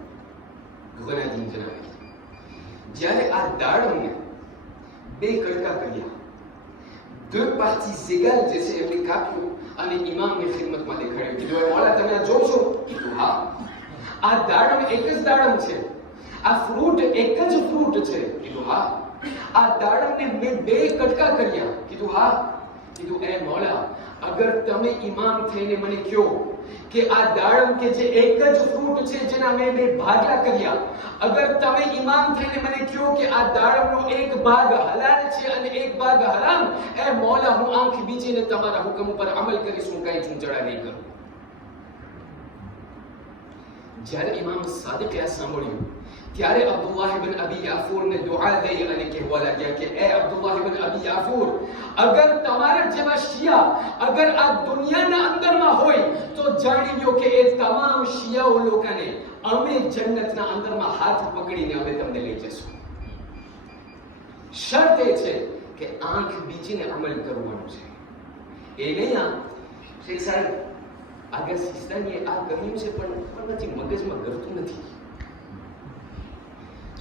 ગનાદીન જણાવે. જ્યારે આ દાડમને બે કડકા કર્યા, deux parties égales જે છે એમને કાપ્યું અને ઇમામની ખિદમતમાં દેખાડ્યું. કીધું, મૌલા તમે આ જોવો છો? કીધું, હા. આ દાડમ એક જ દાડમ છે, આ ફ્રૂટ એક જ ફ્રૂટ છે. કીધું, હા. આ દાડમને મેં બે કટકા કર્યા. કીધું, હા. કીધું, એ મૌલા, અગર તમે ઇમામ થઈને મને કહો કે આ દાડમ કે જે એક જ ફ્રૂટ છે જેના મેં બે ભાગલા કર્યા, અગર તમે ઇમામ થઈને મને કહો કે આ દાડમનો એક ભાગ હલાલ છે અને એક ભાગ હરામ, એ મૌલા હું આંખ બીજીને તમારા હુકમ ઉપર અમલ કરીશ, હું કઈ ચૂંચડા નહીં કરું. જ્યારે ઇમામ સાદિકે આ સાંભળ્યું ત્યારે અબ્દુલ્લાહ ઇબ્ન અબી યાફૂરને દુઆ દઈ અને કહેવા લાગ્યા કે એ અબ્દુલ્લાહ ઇબ્ન અબી યાફૂર, અગર તમારા જેવા શિયા અગર આ દુનિયાના અંદરમાં હોય તો જાણી લો કે એ તમામ શિયાઓ લોકોને અમે જન્નતના અંદરમાં હાથ પકડીને અમે તમને લઈ જશું. શરત એ છે કે આંખ બીજીને અમલ કરવાનું છે. એ નહીં આ શેખ સાહેબ આગળ સિસ્તાનીએ આ કહ્યું છે પણ નથી મગજમાં ગરતું નથી.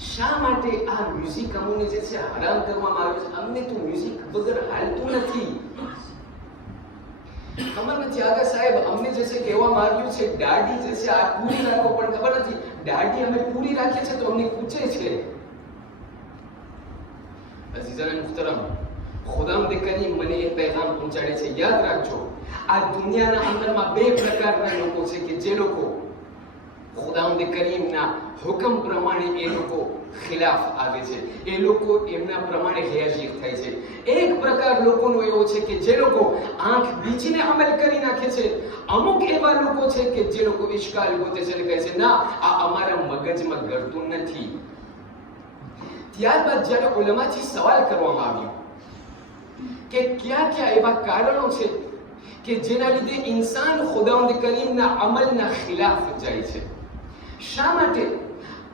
શા માટે આ મ્યુઝિક અમને જે છે હરામ કરવામાં આવ્યું છે? અમને તો મ્યુઝિક વગર હાલતું નથી. ખબર નથી આગળ સાહેબ અમને જે છે કહેવામાં આવ્યું છે દાઢી જે છે આ પૂરી રાખો, પણ ખબર નથી દાઢી અમે પૂરી રાખીએ છીએ તો અમને કૂચે છે. અઝીઝાન મુહતરમ, ખુદાવંદ કરીમ મને એક પૈગામ પહોંચાડે છે, યાદ રાખજો. આ દુનિયાના અંદરમાં બે પ્રકારના લોકો છે કે જે લોકો ખુદાવંદ કરીમના હુકમ પ્રમાણે એ લોકો ખિલાફ આવે છે, એ લોકો એમના પ્રમાણે હેયાશીક થાય છે. એક પ્રકાર લોકોનો એવો છે કે જે લોકો આંખ બીજીને અમલ કરી નાખે છે. અમુક એવા લોકો છે કે જે લોકો ઇશ્કાલ ગોતે છે અને કહે છે ના આ અમારા મગજમાં ગળતું નથી. ત્યારબાદ જ્યારે ઉલમાથી સવાલ કરવામાં આવ્યો કે ક્યાં ક્યાં એવા કારણો છે કે જેના લીધે ઇન્સાન ખુદાવંદ કરીમના અમલના ખિલાફ જાય છે, શા માટે,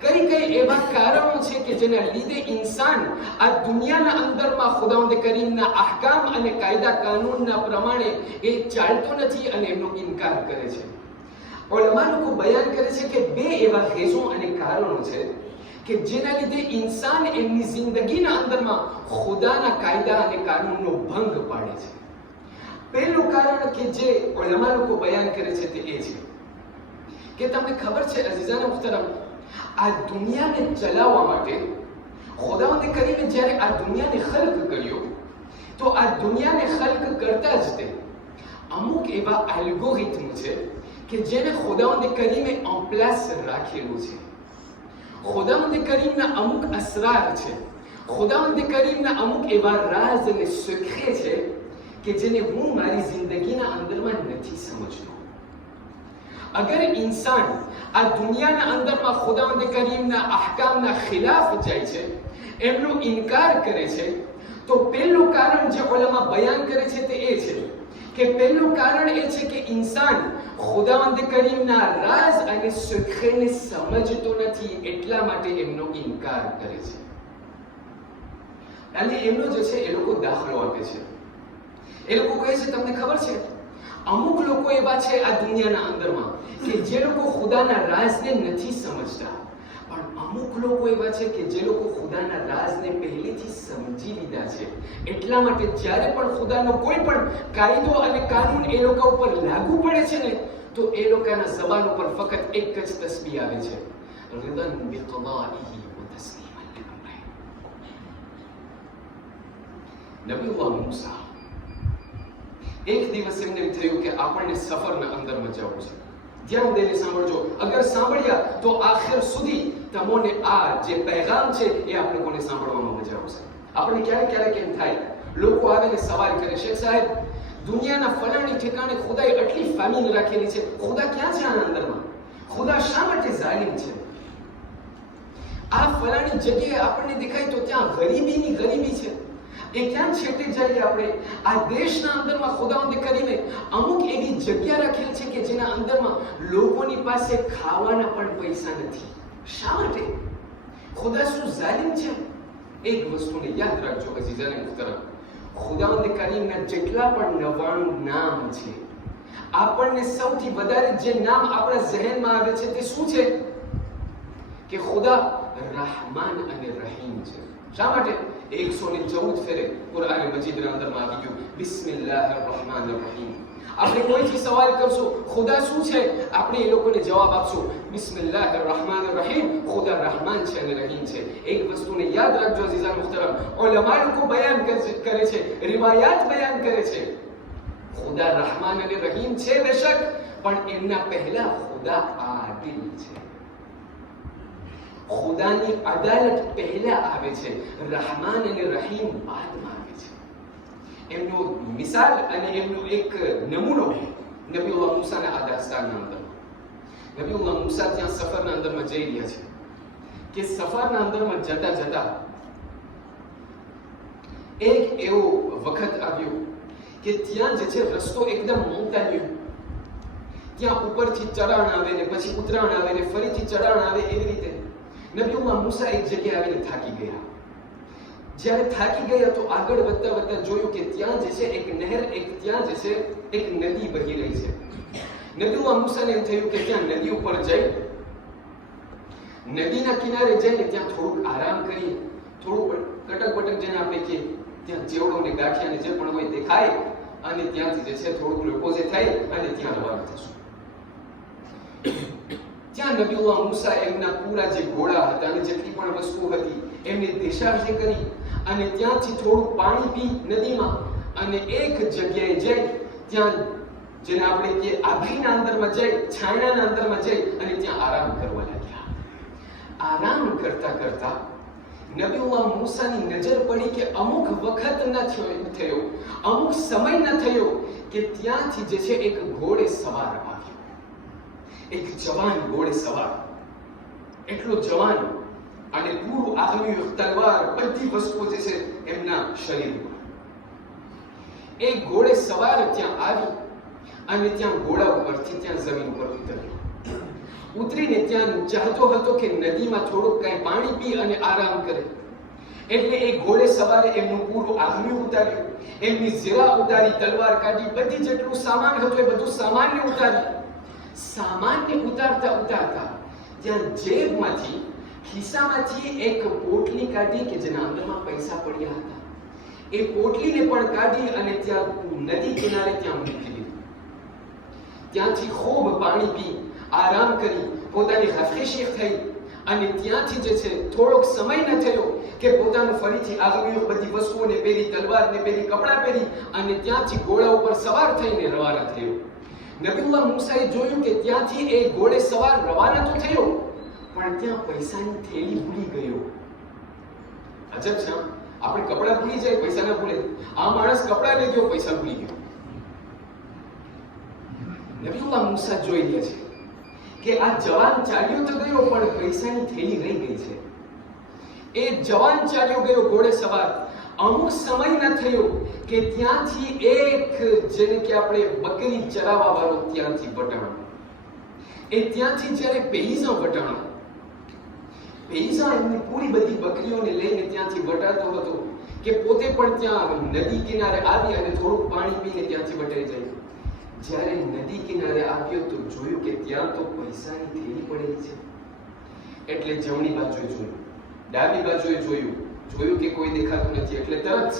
કઈ કઈ એવા કારણો છે કે જેના લીધે ઇન્સાન આ દુનિયાના અંદરમાં ખુદાવંદ કરીમના અહકામ અને કાયદા કાનૂનના પ્રમાણે એ ચાલતો નથી અને એમનો ઇનકાર કરે છે. ઉલમા લોકો બયાન કરે છે કે બે એવા રેઝો અને કારણો છે કે જેના લીધે ઇન્સાન એમની જિંદગીના અંદરમાં ખુદાના કાયદા અને કાનૂનનો ભંગ પાડે છે. પહેલું કારણ કે જે ઉલમા લોકો બયાન કરે છે તે એ છે કે તમને ખબર છે અઝીઝાન મુહતરમ, આ દુનિયાને ચલાવવા માટે ખુદાવંદ કરીમે જ્યારે આ દુનિયાને ખલ્ક કર્યો તો આ દુનિયાને ખલ્ક કરતા જ તે અમુક એવા એલ્ગોરિથમ છે કે જેને ખુદાવંદ કરીમે ઓન પ્લેસ રાખેલું છે. ખુદાવંદ કરીમના અમુક અસરાર છે, ખુદાવંદ કરીમના અમુક એવા રાઝ અને સુખે છે કે જેને હું મારી જિંદગીના અંદરમાં નથી સમજતો. અગર ઇન્સાન આ દુનિયાના અંદરમાં ખુદાવંદ કરીમના અહકામના ખિલાફ જાય છે, એમનો ઇનકાર કરે છે, તો પહેલું કારણ જે ઉલમા બયાન કરે છે તે એ છે કે પહેલું કારણ એ છે કે ઇન્સાન ખુદાવંદ કરીમના રાઝ અને સુખને સમજતો નથી, એટલા માટે એમનો ઇનકાર કરે છે. અને એમનો જે છે એ લોકો દાખલો આપે છે. એ લોકો કહે છે તમને ખબર છે અમુક લોકો એવા છે આ દુનિયાના અંદરમાં કે જે લોકો ખુદાના રાજને નથી સમજતા, પણ અમુક લોકો એવા છે કે જે લોકો ખુદાના રાજને પહેલેથી સમજી લીધા છે, એટલા માટે જ્યારે પણ ખુદાનો કોઈ પણ કાયદો અને કાનૂન એ લોકો ઉપર લાગુ પડે છે ને તો એ લોકોના જબાન ઉપર ફક્ત એક જ તસ્બીહ આવે છે, રિદન બિકદાઇહી વ તસ્લીમન લિઅમરિહી. નબીઉલ્લાહ મૂસા એક દિવસ એમને થયું કે આપણને સફરના અંદરમાં જવું છે. ધ્યાન દઈને સાંભળજો, અગર સાંભળ્યા તો આખિર સુધી તમને આ જે પૈગામ છે એ આપણે કોને સાંભળવામાં મજા આવશે. આપણે ક્યારેક ક્યારેક એમ થાય, લોકો આવે ને સવાલ કરે, શેખ સાહેબ દુનિયાના ફલાણી ઠેકાણે ખુદાએ આટલી ફેમિન રાખેલી છે, ખુદા ક્યાં છે આના અંદરમાં? ખુદા શા માટે ઝાલિમ છે? આ ફલાણી જગ્યાએ આપણને દેખાય તો ત્યાં ગરીબીની ગરીબી છે, એ ક્યાં છેટે જઈએ આપણે? આ દેશના અંદરમાં ખુદાવંદ કરીમે અમુક એવી જગ્યા રાખેલી છે કે જેના અંદરમાં લોકોની પાસે ખાવાના પણ પૈસા નથી. શા માટે? ખુદા શું ઝાલિમ છે? એક વસ્તુને યાદ રાખજો અઝીઝાને મુહતરમ, ખુદાવંદ કરીમના જેટલા પણ 99 નામ છે, આપણને સૌથી વધારે જે નામ આપણા ઝહેનમાં આવે છે તે શું છે? કે ખુદા રહમાન અને રહીમ છે. શા માટે? 114 ફેરે કુરાન મજીદના અંદરમાં આવી ગયું બિસ્મિલ્લાહિર રહમાનિર રહીમ. આપણે કોઈથી સવાલ કરશો ખુદા શું છે, આપણે એ લોકોને જવાબ આપશો બિસ્મિલ્લાહિર રહમાનિર રહીમ. ખુદા રહમાન છે અને રહીમ છે. એક વસ્તુને યાદ રાખજો અઝીઝાન મુહતરમ, ઉલમા લોકો બયાન કરે છે, રિવાયાત બયાન કરે છે, ખુદા રહમાન અને રહીમ છે બેશક, પણ એમના પહેલા ખુદા આદિલ છે. ખુદાની અદાલત પહેલા આવે છે, રહમાન અને રહીમ બાદમાં આવે છે. એમનો મિસાલ અને એમનો એક નમૂનો નબીઉલ્લાહ મૂસાના આ દાસ્તાનના અંદર. નબીઉલ્લાહ મૂસા ત્યાં સફરના અંદરમાં જઈ રહ્યા છે કે સફરના અંદરમાં જતા જતા એક એવો વખત આવ્યો કે ત્યાં જે છે રસ્તો એકદમ મોટાયો, ત્યાં ઉપરથી ચઢાણ આવે ને પછી ઉતરાણ આવે ને ફરીથી ચઢાણ આવે, એવી રીતે નબીઉલ્લાહ મૂસા એક જગ્યાએ આવીને થાકી ગયા. જ્યારે થાકી ગયા તો આગળ વધતા વધતા જોયું કે ત્યાં જે છે એક નહેર, ત્યાં જે છે એક નદી વહી રહી છે. નબીઉલ્લાહ મૂસાને એમ થયું કે ત્યાં નદી ઉપર જઈ નદીના કિનારે જઈને ત્યાં થોડુંક આરામ કરી, થોડું કટક બટક જેને આપણે કે ત્યાં ચેવડો ને ગાંઠિયા ને જે પણ હોય તે ખાય અને ત્યાંથી જે છે થોડુંક લોકોઝે થાય અને ત્યાં રવાના થશું. ત્યાં નબીઉલ્લાહ મૂસા એમના પૂરા જે ઘોડા હતા અને જેટલી પણ વસ્તુ હતી એમની દેશાર્જી કરી અને ત્યાંથી થોડું પાણી પી નદીમાં અને એક જગ્યાએ જઈ ત્યાં જેને આપણે કે આભીના અંદરમાં જઈ, છાયણાના અંદરમાં જઈ અને ત્યાં આરામ કરવા લાગ્યા. આરામ કરતા કરતા નબીઉલ્લાહ મૂસાની નજર પડી કે અમુક વખત ન થયો, અમુક સમય ન થયો કે ત્યાંથી જે છે એક ઘોડે સવાર આવ્યો, એક જવાન ઘોડે સવાર, એટલો જવાન અને પૂરું આર્મી તલવાર બધી વસ્તુઓ જે છે એમના શરીર ઉપર. એક ઘોડે સવાર ત્યાં આવી અને ત્યાં ઘોડા ઉપરથી ત્યાં જમીન ઉપર ઉતર્યો. ઉતરીને ત્યાં ચાહતો હતો કે નદીમાં થોડુંક કઈ પાણી પી અને આરામ કરે. એટલે એ ઘોડે સવારે એમનું પૂરું આર્મી ઉતાર્યું, એમની ઝીરા ઉતારી, તલવાર કાઢી, બધી જેટલું સામાન હતું એ બધું સામાનને ઉતાર્યું. સામાનને ઉતારતા ઉતારતા ત્યાં જેબમાંથી, ખિસ્સામાંથી એક પોટલી કાઢી કે જેના અંદરમાં પૈસા પડ્યા હતા. એ પોટલીને પણ કાઢી અને ત્યાં નદી કિનારે ત્યાં મૂકી દીધી. ત્યાંથી ખૂબ પાણી પી આરામ કરી પોતાની રિફ્રેશિંગ થઈ અને ત્યાંથી જે છે થોડોક સમય ન થયો કે પોતાનું ફરીથી આગળ બધી વસ્તુઓને પહેરી, તલવારને પહેરી, કપડાં પહેરી અને ત્યાંથી ઘોડા ઉપર સવાર થઈને રવાના થયો. નબીઉલ્લાહ મૂસાએ જોયું કે ત્યાંથી એ ઘોડે સવાર રવાના તો થયો પણ ત્યાં પૈસાની થેલી ભૂલી ગયો. અજબ છે, આપણે કપડાં ભૂલી જાય, પૈસા ના ભૂલે. આ માણસ કપડાં લઈ ગયો, પૈસા ભૂલી ગયો. નબીઉલ્લાહ મૂસા જોઈ રહ્યા છે કે આ જવાન ચાલ્યો તો ગયો પણ પૈસાની થેલી રહી ગઈ છે. એ જવાન ચાલ્યો ગયો ઘોડે સવાર, અમુક સમય ન થયો કે ત્યાંથી એક જેને કે આપણે બકરી ચરાવવા વાળો ત્યાંથી વટાણો. એ ત્યાંથી જ્યારે પેઈઝા વટાણો, પેઈઝા એમની પૂરી બધી બકરીઓને લઈને ત્યાંથી વટાતો હતો કે પોતે પણ ત્યાં નદી કિનારે આવી અને થોડું પાણી પીને ત્યાંથી વટાઈ જાય. જ્યારે નદી કિનારે આવ્યો તો જોયું કે ત્યાં તો પૈસાની થેલી પડેલી છે. એટલે જમણી બાજુએ જોયું, ડાબી બાજુએ જોયું કે કોઈ દેખાતું નથી. એટલે તરત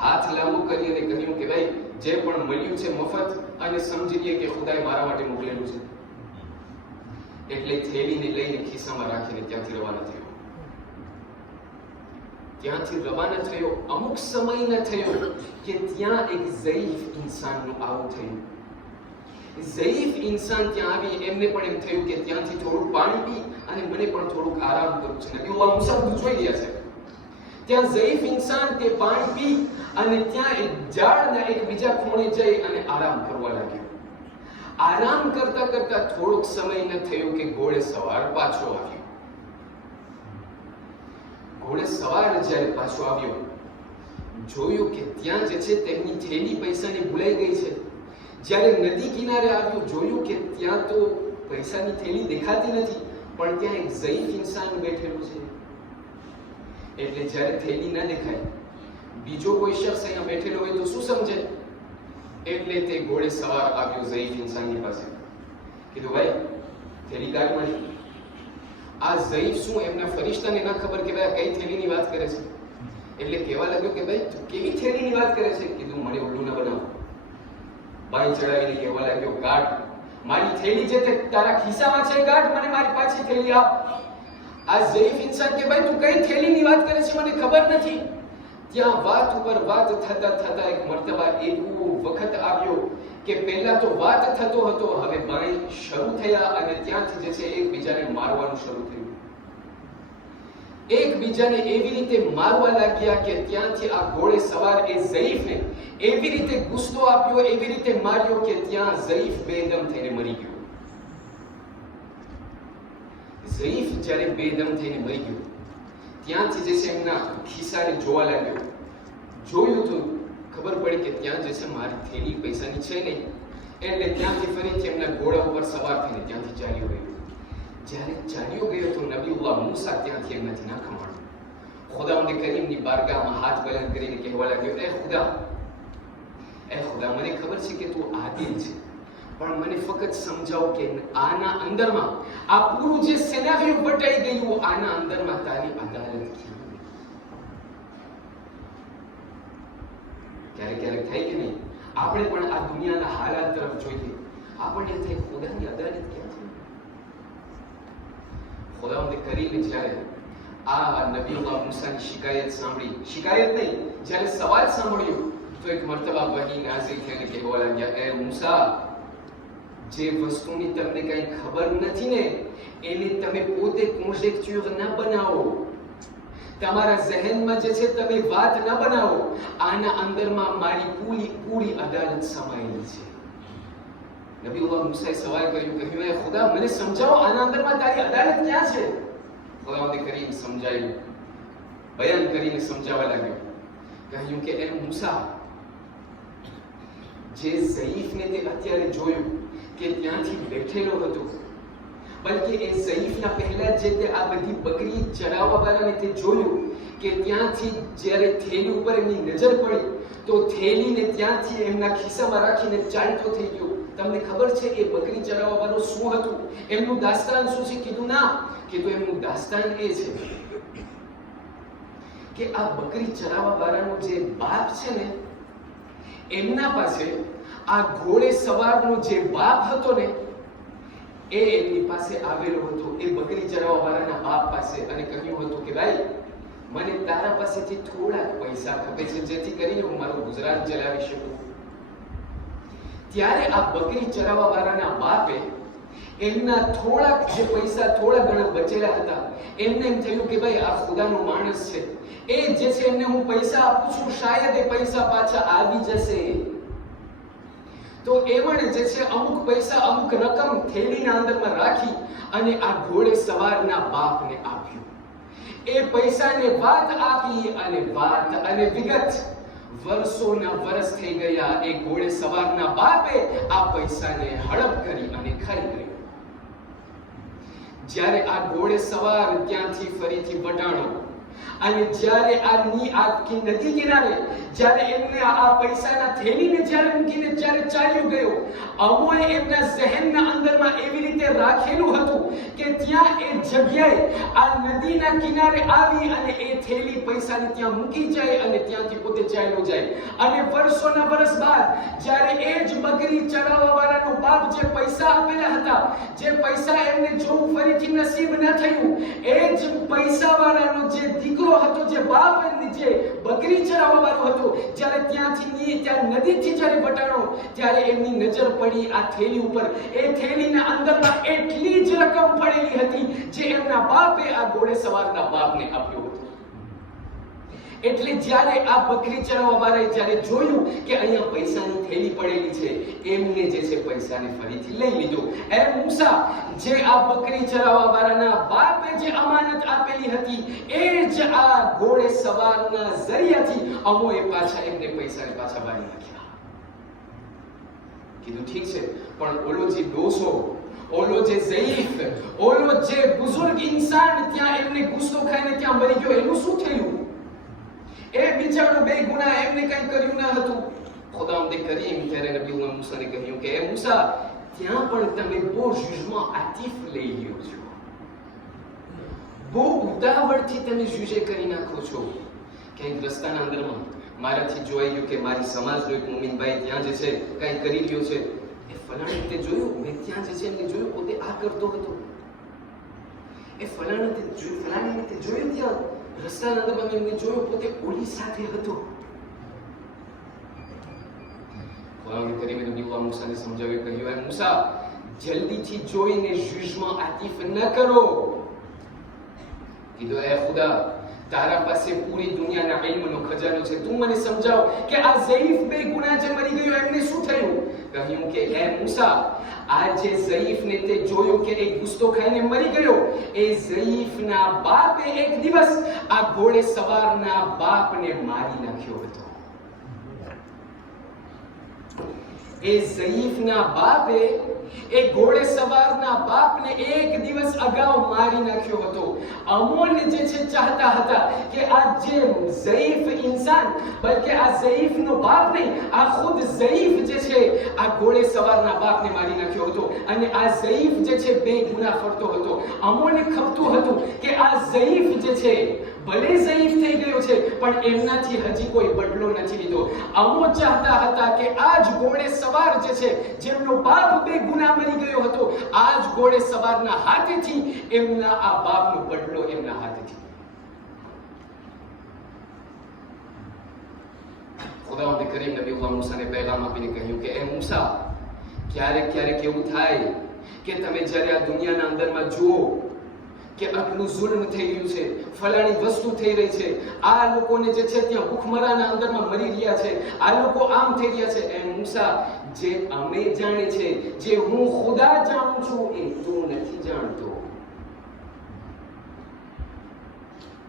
હાથ લાંબો કરી અને કહ્યું કે ભાઈ જે પણ મળ્યું છે મફત અને સમજી લઈએ કે ખુદાએ મારા માટે મોકલેલું છે. એટલે થેલીને લઈને ખિસ્સામાં રાખીને ત્યાંથી રવાના થયો. અમુક સમય ન થયો કે ત્યાં એક ઝઈફ ઇન્સાનનું આવું થયું. ઝઈફ ઇન્સાન ત્યાં આવી, એમને પણ એમ થયું કે ત્યાંથી થોડું પાણી પી અને મને પણ થોડુંક આરામ કરવું છે. નબીઉલ્લાહ મૂસા બધું જોઈ રહ્યા છે. ત્યાં ઝઈફ ઇન્સાન તે પાણી પી અને ત્યાં એક ઝાડના એક બીજા ખૂણે જઈ અને આરામ કરવા લાગ્યો. આરામ કરતા કરતા થોડોક સમય ન થયો કે ઘોડે સવાર પાછો આવ્યો. ઘોડે સવાર જ્યારે પાછો આવ્યો, જોયું કે ત્યાં જે છે તેમની થેલી પૈસાની ભૂલાઈ ગઈ છે. જ્યારે નદી કિનારે આવ્યો, જોયું કે ત્યાં તો પૈસાની થેલી દેખાતી નથી પણ ત્યાં એક ઝઈફ ઇન્સાન બેઠેલું છે. એટલે જ્યારે થેલી ન દેખાય, બીજો કોઈ શખ્સ અહીંયા બેઠેલો હોય તો શું સમજે? એટલે તે ઘોડે સવાર આવ્યો ઝઈફ ઇન્સાનની પાસે. કીધું ભાઈ થેલી કાઢ મળી. આ ઝઈફ શું એમના ફરિશ્તાને ના ખબર કે ભાઈ કઈ થેલીની વાત કરે છે? એટલે કહેવા લાગ્યો કે ભાઈ તું કેવી થેલીની વાત કરે છે? કીધું મને ઉલ્લુ ન બનાવ. બાઈ ચડાવીને કહેવા લાગ્યો કાઢ મારી થેલી, જે તે તારા ખિસ્સામાં છે કાઢ, મને મારી પાછી થેલી આપ. આ ઝઈફ ઇન્સાન કે ભાઈ તું કઈ થેલીની વાત કરે છે મને ખબર નથી. ત્યાં વાત ઉપર વાત થતા થતા એક મર્તબા એવો વખત આવ્યો કે પહેલા તો વાત થતો હતો, હવે બાઈ શરૂ થયા અને ત્યાંથી જે છે એકબીજાને મારવાનું શરૂ થયું. એકબીજાને એવી રીતે મારવા લાગ્યા કે ત્યાંથી આ ઘોડે સવાર એ ઝઈફને એવી રીતે ગુસ્સો આપ્યો, એવી રીતે માર્યો કે ત્યાં ઝઈફ બેદમ થઈને મરી ગયો. ઝઈફ જ્યારે બેદમ થઈને મરી ગયો, ત્યાંથી જે છે એમના ખિસ્સાને જોવા લાગ્યો. જોયું તો ખબર પડી કે ત્યાં જે છે મારી થેલી પૈસાની છે નહીં. એટલે ત્યાંથી ફરીથી એમના ઘોડા ઉપર સવાર થઈને ત્યાંથી ચાલ્યો ગયો. જ્યારે ચાલ્યો ગયો તો નબીઉલ્લાહ મૂસા ત્યાંથી એમનાથી ના ખમાણો. ખુદાવંદ કરીમની બારગાહમાં હાથ બલંદ કરીને કહેવા લાગ્યો, એ ખુદા મને ખબર છે કે તું આદિલ છે પણ મને ફક્ત સમજાવ કે આના અંદરમાં આ પૂરું જે સેનારીઓ બટાઈ ગયું, આના અંદરમાં તારી અદાલત કેવી? ક્યારેક થાય કે નહીં, આપણે પણ આ દુનિયાના હાલાત તરફ જોઈએ, આપણને થાય ખુદાની અદાલત ક્યાં છે? ખુદાવંદ કરીમે જ્યારે આ નબીઉલ્લાહ મૂસાની શિકાયત સાંભળી, શિકાયત નહીં, જ્યારે સવાલ સાંભળ્યો તો એક મર્તબા વહી નાઝિલ થઈને કહેવા લાગ્યા, એ મૂસા, જે વસ્તુની તમને કઈ ખબર નથી ને એને તમે પોતે કોન્જેક્ચ્યુર ન બનાવો. તમારા જહેનમાં જે છે તમે વાત ન બનાવો. આના અંદરમાં મારી પૂરી અદાલત સમાયેલી છે. નબીઉલ્લાહ મૂસાએ સવાલ કર્યું, કહ્યું, એ ખુદા મને સમજાવો આના અંદરમાં તારી અદાલત ક્યાં છે? ખુદાવંદ કરીમ સમજાયું, બયાન કરીને સમજાવવા લાગ્યો. કહ્યું કે એ મૂસા, જે ઝઈફને તે અત્યારે જોયું કે ત્યાંથી બેઠેલો હતો, બલકે એ ઝઈફના પહેલા જે તે આ બધી બકરી ચરાવવા વાળાને તે જોયું કે ત્યાંથી જ્યારે થેલી ઉપર એમની નજર પડી તો થેલીને ત્યાંથી એમના ખિસ્સામાં રાખીને ચાલતો થઈ ગયો. તમને ખબર છે એ બકરી ચરાવવા વાળો શું હતું? એમનું દાસ્તાન શું છે? કીધું ના. કીધું એમનું દાસ્તાન એ છે કે આ બકરી ચરાવવા વાળાનો જે બાપ છે ને, એમના પાસે આ ઘોડે સવારનો જે બાપ હતો ને, એ એમની પાસે આવેલો હતો, એ બકરી ચરાવવા વાળાના બાપ પાસે, અને કહ્યું હતું કે ભાઈ, મને તારા પાસેથી થોડાક પૈસા ખપે છે, જેથી કરીને હું મારું ગુજરાન ચલાવી શકું. ત્યારે આ બકરી ચરાવવા વાળાના બાપે એમના થોડાક જે પૈસા થોડા ઘણા બચેલા હતા, એમને એમ થયું કે ભાઈ આ ખુદાનો માણસ છે, એ જે છે એમને હું પૈસા આપું છું, શાયદ એ પૈસા પાછા આવી જશે. તો એમણે જે છે અમુક પૈસા, અમુક રકમ થેલીના અંદરમાં રાખી અને આ ઘોડે સવારના બાપને આપ્યું. એ પૈસાને વાત આપી અને વિગત વર્ષોના વર્ષ થઈ ગયા. એ ઘોડે સવારના બાપે આ પૈસાને હડપ કરી અને ખાઈ ગયો. જ્યારે આ ઘોડે સવાર ત્યાંથી ફરીથી વટાણો અને જ્યારે આખી નદી કિનારે જ્યારે એમને આ પૈસાના થેલીને જ્યારે મૂકીને જ્યારે ચાલ્યો ગયો, અમોએ એમના ઝહેનના અંદરમાં એવી રીતે રાખેલું હતું કે ત્યાં એ જગ્યાએ આ નદીના કિનારે આવી અને એ થેલી પૈસાની ત્યાં મૂકી જાય અને ત્યાંથી પોતે ચાલ્યો જાય. અને વર્ષોના વર્ષ બાદ જ્યારે એ જ બકરી ચરાવવા વાળાનો બાપ જે પૈસા આપેલા હતા, જે પૈસા એમને જોવું ફરીથી નસીબ ન થયું, એ જ પૈસા વાળાનો જે દીકરો હતો, જે બાપ જે બકરી ચરાવવા વાળો હતો, જ્યારે ત્યાં નદીથી જ્યારે વટાણો, ત્યારે એમની નજર પડી આ થેલી ઉપર. એ થેલીના અંદરમાં એટલી જ રકમ પડેલી હતી જે એમના બાપે આ ઘોડે સવારના બાપને આપ્યો હતો. એટલે જ્યારે આ બકરી ચરાવવા વાળાએ જ્યારે જોયું કે અહીંયા પૈસાની થેલી પડેલી છે, એમને જે છે પૈસાને ફરીથી લઈ લીધો. એ મૂસા, જે આ બકરી ચરાવવા વાળાના બાપે જે અમાનત આપેલી હતી, એ જ આ ઘોડે સવારના ઝરિયાથી અમોએ પાછા એમને પૈસાને પાછા વાળી નાખ્યા. કીધું ઠીક છે, પણ ઓલો જે ડોસો, ઓલો જે ઝઈફ, ઓલો જે બુઝુર્ગ ઇન્સાન ત્યાં એમને ગુસ્સો ખાઈને ત્યાં મરી ગયો, એનું શું થયું? એ બિચારો બેગુનાહ, એમને કંઈ કર્યું ન હતું. ખુદાવંદે કરીમ ત્યારે નબીઉલ્લાહ મૂસાને કહ્યું કે એ મૂસા, ત્યાં પણ તમે બહુ જુજમાં આતિફ લઈ લ્યો છો, બહુ ઉતાવળથી તમે જુજે કરી નાખો છો. ક્યાંક રસ્તાના અંદરમાં મારાથી જોઈ ગયું કે મારી સમાજનો એક મુમિન ભાઈ ત્યાં જે છે કંઈ કરી રહ્યો છે, એ ફલાણે તે જોયું, મેં ત્યાં જે છે એમને જોયું પોતે આ કરતો હતો, એ ફલાણે તે જોયું, ત્યાં રસ્તાના અંદરમાં એમને જોયો પોતે ઓલી સાથે હતો. ખુદાવંદ કરીમે નબીઉલ્લાહ મૂસાને સમજાવ્યું, કહ્યું, એ મૂસા, જલ્દીથી જોઈને જુજમાં આતિફ ન કરો. કીધું, એ ખુદા, તારા પાસે પૂરી દુનિયાના ઇલ્મનો ખજાનો છે, તું મને સમજાવ કે આ ઝઈફ બેગુનાહ જે મરી ગયો એમને શું થયું? કહ્યું કે એ મૂસા, આ જે ઝઈફને તે જોયો કે એક ગુસ્તો ખાઈને મરી ગયો, એ ઝઈફના બાપે એક દિવસ આ ઘોડે સવારના બાપને મારી નાખ્યો હતો. એ ઝઈફના બાપે એ ઘોડે સવારના બાપને એક દિવસ અગાઉ મારી નાખ્યો હતો. અમોને જે છે ચાહતા હતા કે આ જે ઝઈફ ઇન્સાન, બલકે આ ઝઈફનો બાપ નહીં, આ ખુદ ઝઈફ જે છે આ ઘોડે સવારના બાપને મારી નાખ્યો હતો. અને આ ઝઈફ જે છે બેગુનાહ ફરતો હતો. અમોને ખપતું હતું કે આ ઝઈફ જે છે ભલે ઝઈફ થઈ ગયો છે, પણ એમનાથી હજી કોઈ બદલો નથી લીધો. અમો ચાહતા હતા કે આ જ ઘોડે સવાર જે છે, જેમનો બાપ બેગુનાહ મરી ગયો હતો, આ જ ઘોડે સવારના હાથેથી એમના આ બાપનો બદલો એમના હાથેથી. ખુદાવંદ કરીમ નબીઉલ્લાહ મૂસાને પહેલામ આપીને કહ્યું કે એ મૂસા, ક્યારેક એવું થાય કે તમે જ્યારે આ દુનિયાના અંદરમાં જુઓ કે આટલું જુલ્મ થઈ રહ્યું છે, ફલાણી વસ્તુ થઈ રહી છે, આ લોકોને જે છે ત્યાં ભૂખમરાના અંદરમાં મરી રહ્યા છે, આ લોકો આમ થઈ રહ્યા છે, એ મૂસા, જે અમે જાણે છે, જે હું ખુદા જાણું છું, એ તું નથી જાણતો.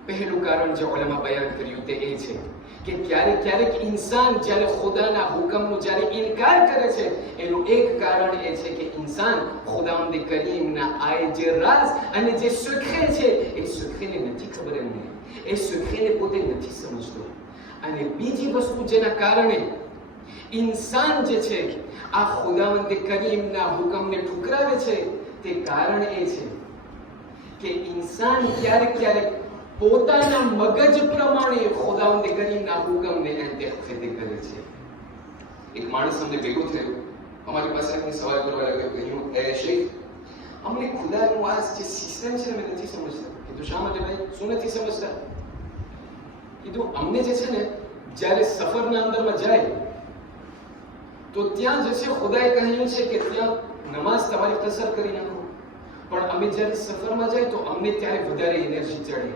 પહેલું કારણ જે ઉલમા બયાન કર્યું તે એ છે કે ક્યારેક ઇન્સાન જ્યારે ખુદાના હુકમનો જ્યારે ઇનકાર કરે છે, એનું એક કારણ એ છે કે ઇન્સાન ખુદાવંદ કરીમના આ જે રાઝ અને જે સુખે છે, એ સુખને નથી ખબર એમને, એ સુખને પોતે નથી સમજતો. અને બીજી વસ્તુ જેના કારણે ઇન્સાન જે છે આ ખુદાવંદ કરીમના હુકમને ઠુકરાવે છે, તે કારણ એ છે કે ઇન્સાન ક્યારેક પોતાના મગજ પ્રમાણે ખુદાવંદ કરીમના હુકમને ઇન્તેખાબ કરે છે. એક માણસ અમને ભેગો થયો, અમારી પાસે એક સવાલ કરવા લાગ્યો, કહ્યું, એ શેખ, અમને ખુદાનું આ જે સિસ્ટમ છે અમે નથી સમજતા. કીધું, શા માટે ભાઈ, શું નથી સમજતા? કીધું, અમને જે છે ને, જ્યારે સફરના અંદરમાં જાય તો ત્યાં જે છે ખુદાએ કહ્યું છે કે ત્યાં નમાઝ તમારી કસર કરી નાખો, પણ અમે જ્યારે સફરમાં જાય તો અમને ત્યારે વધારે એનર્જી ચડે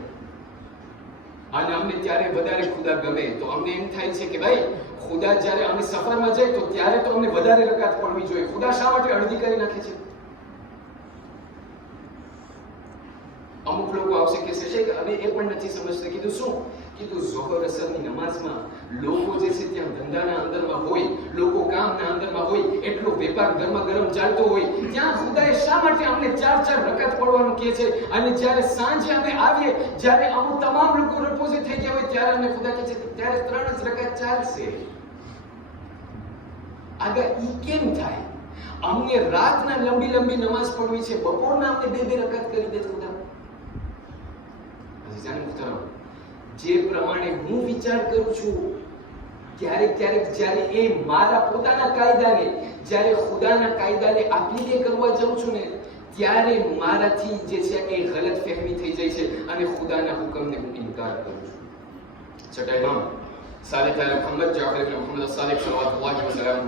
અને અમને ત્યારે વધારે ખુદા ગમે. તો અમને એમ થાય છે કે ભાઈ ખુદા જ્યારે અમે સફરમાં જાય તો ત્યારે તો અમને વધારે રકાત પડવી જોઈએ, ખુદા શા માટે અડધી કરી નાખે છે? અમુક લોકો આવશે કે છે કે અમે એ પણ નથી સમજતા. કીધું, શું? કીધું, ઝોહર અસરની નમાઝમાં લોકો જે છે ત્યાં ધંધાના અંદરમાં હોય, લોકો કામના અંદરમાં હોય, એટલો વેપાર ગરમા ગરમ ચાલતો હોય, ત્યાં ખુદાએ શા માટે અમને 4 રકાત પડવાનું કહે છે? અને જ્યારે સાંજે અમે આવીએ, જ્યારે અમુક તમામ લોકો રપોઝે થઈ ગયા હોય, ત્યારે અમને ખુદા કહે છે ત્યારે 3 જ રકાત ચાલશે. આગળ ઈ કેમ થાય? અમને રાતના લંબી નમાઝ પડવી છે, બપોરના અમને 2 રકાત કરી દે ખુદા. જે પ્રમાણે હું વિચાર કરું છું, ક્યારેક જ્યારે એ મારા પોતાના કાયદાને, જ્યારે ખુદાના કાયદાને એપ્લિકે કરવા જાઉં છું ને, ત્યારે મારાથી જે છે એ ગલત ફહેમી થઈ જાય છે અને ખુદાના હુકમને હું ઇનકાર કરું છું. છઠ્ઠા ઇમામ સાદિક મુહમ્મદ જાફર ઇબ્ન મુહમ્મદ સાદિક સલ્લલ્લાહુ અલૈહિ વસલ્લમ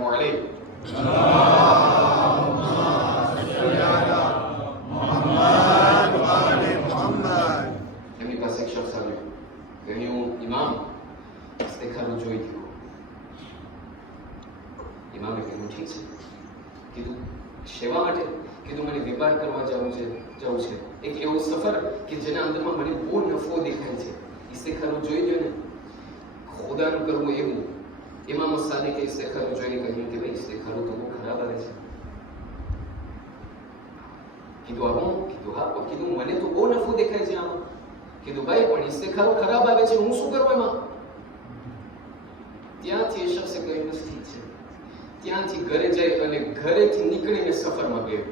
એમની પાસે એક શખ્સ આવ્યો, કહ્યું, ઇમામ, ઇસ્તિખારો જોઈ ગયો. ઇમામે કીધું, ઠીક છે. કીધું, શેવા માટે? કીધું, મને વેપાર કરવા જવું છે. એક એવો સફર કે જેના અંદરમાં મને બહુ નફો દેખાય છે. ઇસ્તિખારો જોઈ ગયો ને, ખુદાનું કરવું એવું. ઇમામ સાદિકે ઇસ્તિખારો જોઈને કહ્યું કે ભાઈ ઇસ્તિખારો તો બહુ ખરાબ આવે છે. કીધું, આવું? કીધું, હા. કીધું, મને તો બહુ નફો દેખાય છે આમાં. કીધું, ભાઈ પણ ઇસ્તિખારો ખરાબ આવે છે, હું શું કરું એમાં? ત્યાંથી એ શખ્સે કહ્યું, ઠીક છે. ત્યાંથી ઘરે જાય અને ઘરેથી નીકળીને સફરમાં ગયો.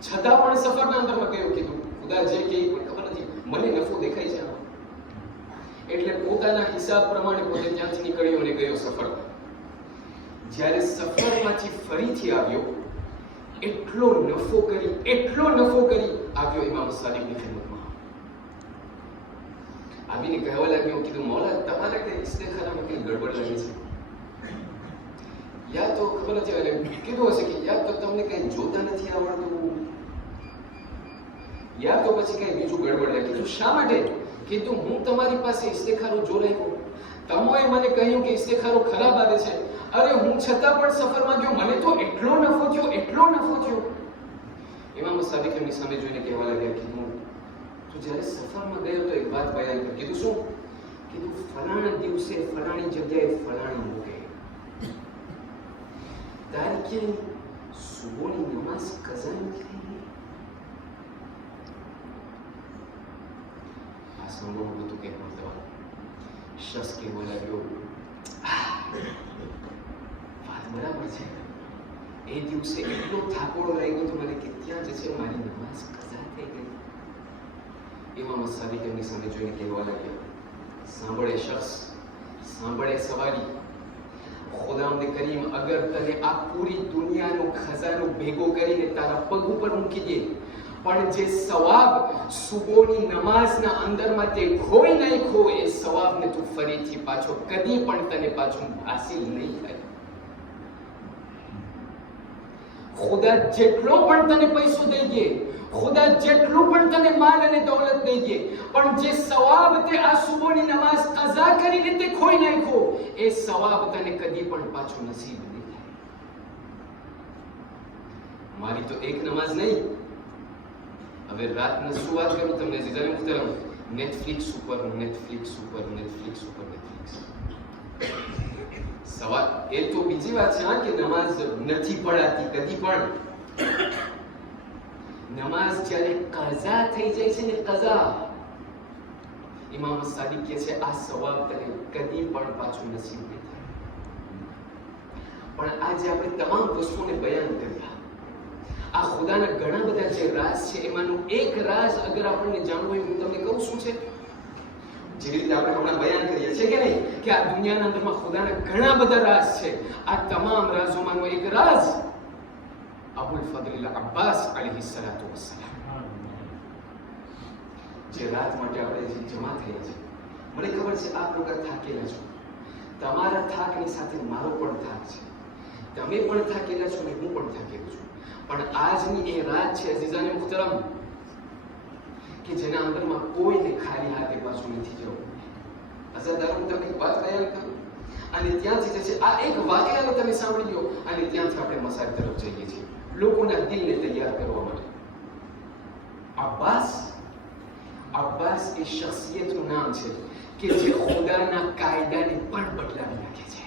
છતાં પણ સફરના અંદરમાં ગયો. કીધું, ખુદા જે કે પણ ખબર નથી, મને નફો દેખાય છે આમાં. એટલે પોતાના હિસાબ પ્રમાણે પોતે ત્યાંથી નીકળ્યો અને ગયો સફરમાં. જ્યારે સફરમાંથી ફરીથી આવ્યો, એટલો નફો કરી આવ્યો ઇમામ સાદિકની ખિદમતમાં. આવીને કહેવા લાગ્યો, કીધું, મૌલા, તમારે કઈ ઇસ્તિખારામાં કઈ ગડબડ લાગી છે? યા તો ખબર નથી, અને કીધું હશે કે યા તો તમને કઈ જોતા નથી આવડતું, યા તો પછી કઈ બીજું ગડબડ લાગી. કીધું, શા માટે? કીધું, હું તમારી પાસે ઇસ્તિખારો જોડાયો, તમોએ મને કહ્યું કે ઇસ્તિખારો ખરાબ આવે છે. અરે હું છતાં પણ સફરમાં ગયો, મને તો એટલો નફો થયો. ઇમામ સાદિક એમની સામે જોઈને કહેવા લાગ્યા, કીધું, તું જ્યારે સફરમાં ગયો તો એક વાત બયાન કર. કીધું, શું? કીધું, ફલાણા દિવસે ફલાણી જગ્યાએ ફલાણી મૂકે તારી ક્યાંય સુબહની નમાઝ કઝા નથી? આ સાંભળવું હતું કે શખ્સ કહેવા લાગ્યો, વાત બરાબર છે. એ દિવસે એટલો થાકોડો લાગ્યો તો મને કે ત્યાં જે છે મારી નમાઝ કઝા થઈ ગઈ. ઇમામ સાદિક એમની સામે જોઈને કહેવા લાગ્યા, સાંભળે શખ્સ, સાંભળે સવારી, ખુદાવંદ કરીમ અગર તને આ પૂરી દુનિયાનો ખજાનો ભેગો કરીને તારા પગ ઉપર મૂકી દે, પણ જે સવાબ સુબહની નમાઝના અંદરમાં તે ખોઈ નાખ્યો, એ સવાબને તું ફરીથી પાછો કદી પણ તને પાછું હાસિલ નહીં થાય. ખુદા જેટલો પણ તને પૈસો દઈ દે, ખુદા જેટલું પણ તને માલ અને દોલત દઈ દે, પણ જે સવાબ તે આ સુબહની નમાઝ કઝા કરીને તે ખોઈ નાખ્યો, એ સવાબ તને કદી પણ પાછો નસીબ નહીં થાય. મારી તો એક નમાઝ નહીં, હવે રાતના શું વાત કરું તમને જીજાને મુખ્તરમ, નેટફ્લિક્સ ઉપર સવાલ એ તો બીજી વાત છે કે નમાઝ નથી પડાતી કદી પણ. નમાઝ જ્યારે કઝા થઈ જાય છે ને, કઝા, ઇમામ સાદિક કહે છે આ સવાબ તને કદી પણ પાછું નસીબ નહીં થાય. પણ આજે આપણે તમામ વસ્તુઓને બયાન કર્યા, આ ખુદાના ઘણા બધા જે રાજ છે એમાંનું એક રાજ અગર આપણને જાણવું હોય, હું તમને કહું શું છે, જે રીતે આપણે હમણાં બયાન કરીએ છીએ કે નહીં કે આ દુનિયાના અંદરમાં ખુદાના ઘણા બધા રાજ છે. આ તમામ રાજોમાંનો એક રાજ અબુલ ફદલ અબ્બાસ અલૈહિસ્સલાતુ વસ્સલામ, જે રાત માટે આપણે જે જમા થયા છે. મને ખબર છે આપ લોકો થાકેલા છો, તમારા થાકની સાથે મારો પણ થાક છે, તમે પણ થાકેલા છો ને હું પણ થાકેલો છું. પણ આજની એ રાત છે અઝીઝાને મુહતરમ કે જેના અંદરમાં કોઈને ખાલી હાથે પાછું નથી જવું. અઝાદાર હું તમને એક વાત બયાન કરું અને ત્યાંથી જે છે આ એક વાક્યાને તમે સાંભળી લો અને ત્યાંથી આપણે મસાજ તરફ જઈએ છીએ લોકોના દિલને તૈયાર કરવા માટે. અબ્બાસ એ શખ્સિયતનું નામ છે કે જે ખુદાના કાયદાને પણ બદલાવી નાખે છે.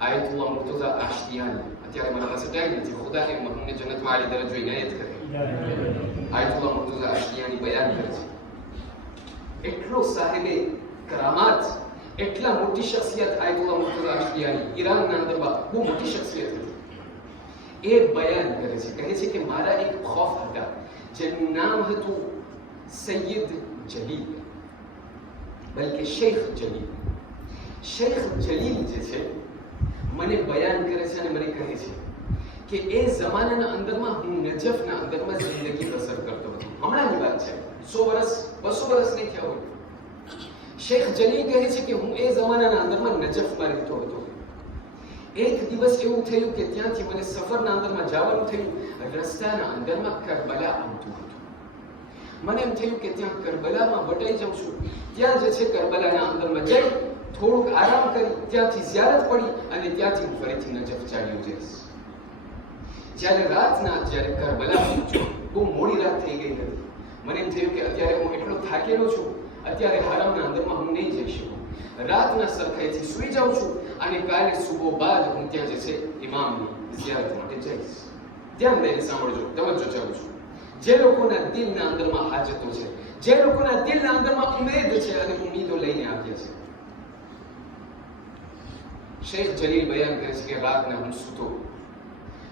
આયતુલ્લાહ મુર્તઝા આશિયાની, અત્યારે મારા પાસે ટાઈમ નથી, ખુદા કે મરહૂમને જન્નતમાં આલી દરજ્જો ઇનાયત કરે. આયતુલ્લાહ મુર્તઝા આશિયાની બયાન કરે છે, એટલો સાહેબે કરામાત, એટલા મોટી શખ્સિયત આયતુલ્લાહ મુર્તઝા આશિયાની, ઈરાનના અંદરમાં બહુ મોટી શખ્સિયત હતી. એ બયાન કરે છે, કહે છે કે મારા એક ખૌફ હતા જેનું નામ હતું સૈયદ જલીલ, બલકે શેખ જલીલ. શેખ જલીલ જે છે મને બયાન કરે છે અને મને કહે છે કે એ જમાનાના અંદરમાં હું નજફના અંદરમાં જિંદગી બસર કરતો હતો. હમણાંની વાત છે, 100 વર્ષ 200 વર્ષ નહીં થયા હોય. શેખ જલીલ કહે છે કે હું એ જમાનાના અંદરમાં નજફમાં રહેતો હતો. એક દિવસ એવું થયું કે ત્યાંથી મને સફરના અંદરમાં જવાનું થયું. રસ્તાના અંદરમાં કરબલા આવતું હતું. મને એમ થયું કે ત્યાં કરબલામાં વટાઈ જાઉં છું, ત્યાં જે છે કરબલાના અંદરમાં જઈ થોડુંક આરામ કરી ત્યાંથી ઝિયારત પડી અને ત્યાંથી હું ફરીથી નજફ ચાલ્યો જઈશ. જ્યારે કરબલા પહોંચ્યો, બહુ મોડી રાત થઈ ગઈ હતી. મને એમ થયું કે અત્યારે હું એટલો થાકેલો છું, અત્યારે હરામના અંદરમાં હું નહીં જઈ શકું. રાતના સરખાઈથી સૂઈ જાઉં છું અને કાલે સુબહ બાદ હું ત્યાં જે છે ઇમામની ઝિયારત માટે જઈશ. ધ્યાન દઈને સાંભળજો, તવજ્જો ચાલું છું. જે લોકોના દિલના અંદરમાં હાજતો છે, જે લોકોના દિલના અંદરમાં ઉમેદ છે અને ઉમીદો લઈને આવ્યા છે. શેખ જલીલ બયાન કરે છે કે રાતના હું સૂતો,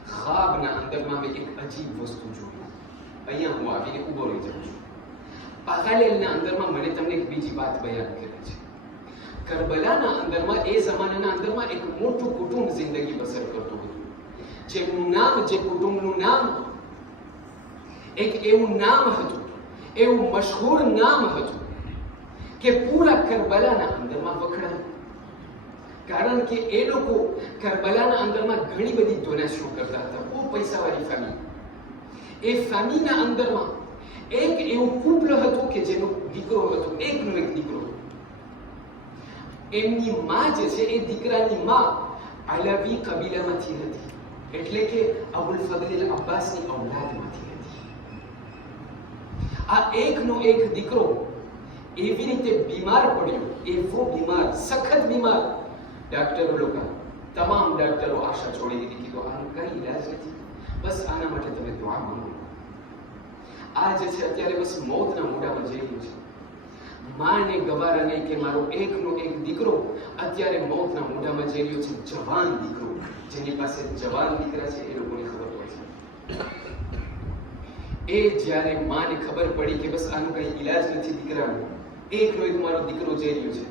ખ્વાબના અંદરમાં મેં એક અજીબ વસ્તુ જોઈ. અહીંયા હું આવીને ઊભો રહી જાઉં છું. પાગાલેલના અંદરમાં મને તમને એક બીજી વાત બયાન કરે છે. કરબલાના અંદરમાં એ જમાનાના અંદરમાં એક મોટું કુટુંબ જિંદગી બસર કરતું હતું, જેનું નામ, જે કુટુંબનું નામ એક એવું નામ હતું, એવું મશહૂર નામ હતું કે પૂરા કરબલાના અંદરમાં વખણાયું. કારણ કે એ લોકો કરબલાના અંદરમાં ઘણી બધી ડોનેશન કરતા હતા, બહુ પૈસાવાળી ફેમિલી. એ ફેમિલીના અંદરમાં એક એવું કુટુંબ હતું કે જેનો દીકરો હતો, એકનો એક દીકરો. એમની માં જે છે એ દીકરાની માં અલાવી કબીલામાંથી હતી, એટલે કે અબુલ ફદલ અબ્બાસની ઔલાદમાંથી હતી. આ એકનો એક દીકરો એવી રીતે બીમાર પડ્યો, એવો બીમાર, સખત બીમાર. ડોક્ટરો લોકો, તમામ ડોક્ટરો આશા છોડી દીધી, કીધું આનું કઈ ઈલાજ નથી, બસ આના માટે તમે દુઆ માંગો. આ જે છે અત્યારે બસ મોતના મોઢામાં જઈ રહ્યું છે. માને ગવારા નહીં કે મારો એકનો એક દીકરો અત્યારે મોતના મોઢામાં જઈ રહ્યો છે. જવાન દીકરો, જેની પાસે જવાન દીકરા છે એ લોકોને ખબર હોય છે. એ જ્યારે માને ખબર પડી કે બસ આનું કઈ ઈલાજ નથી દીકરાનો, એકનો એક મારો દીકરો જઈ રહ્યો છે,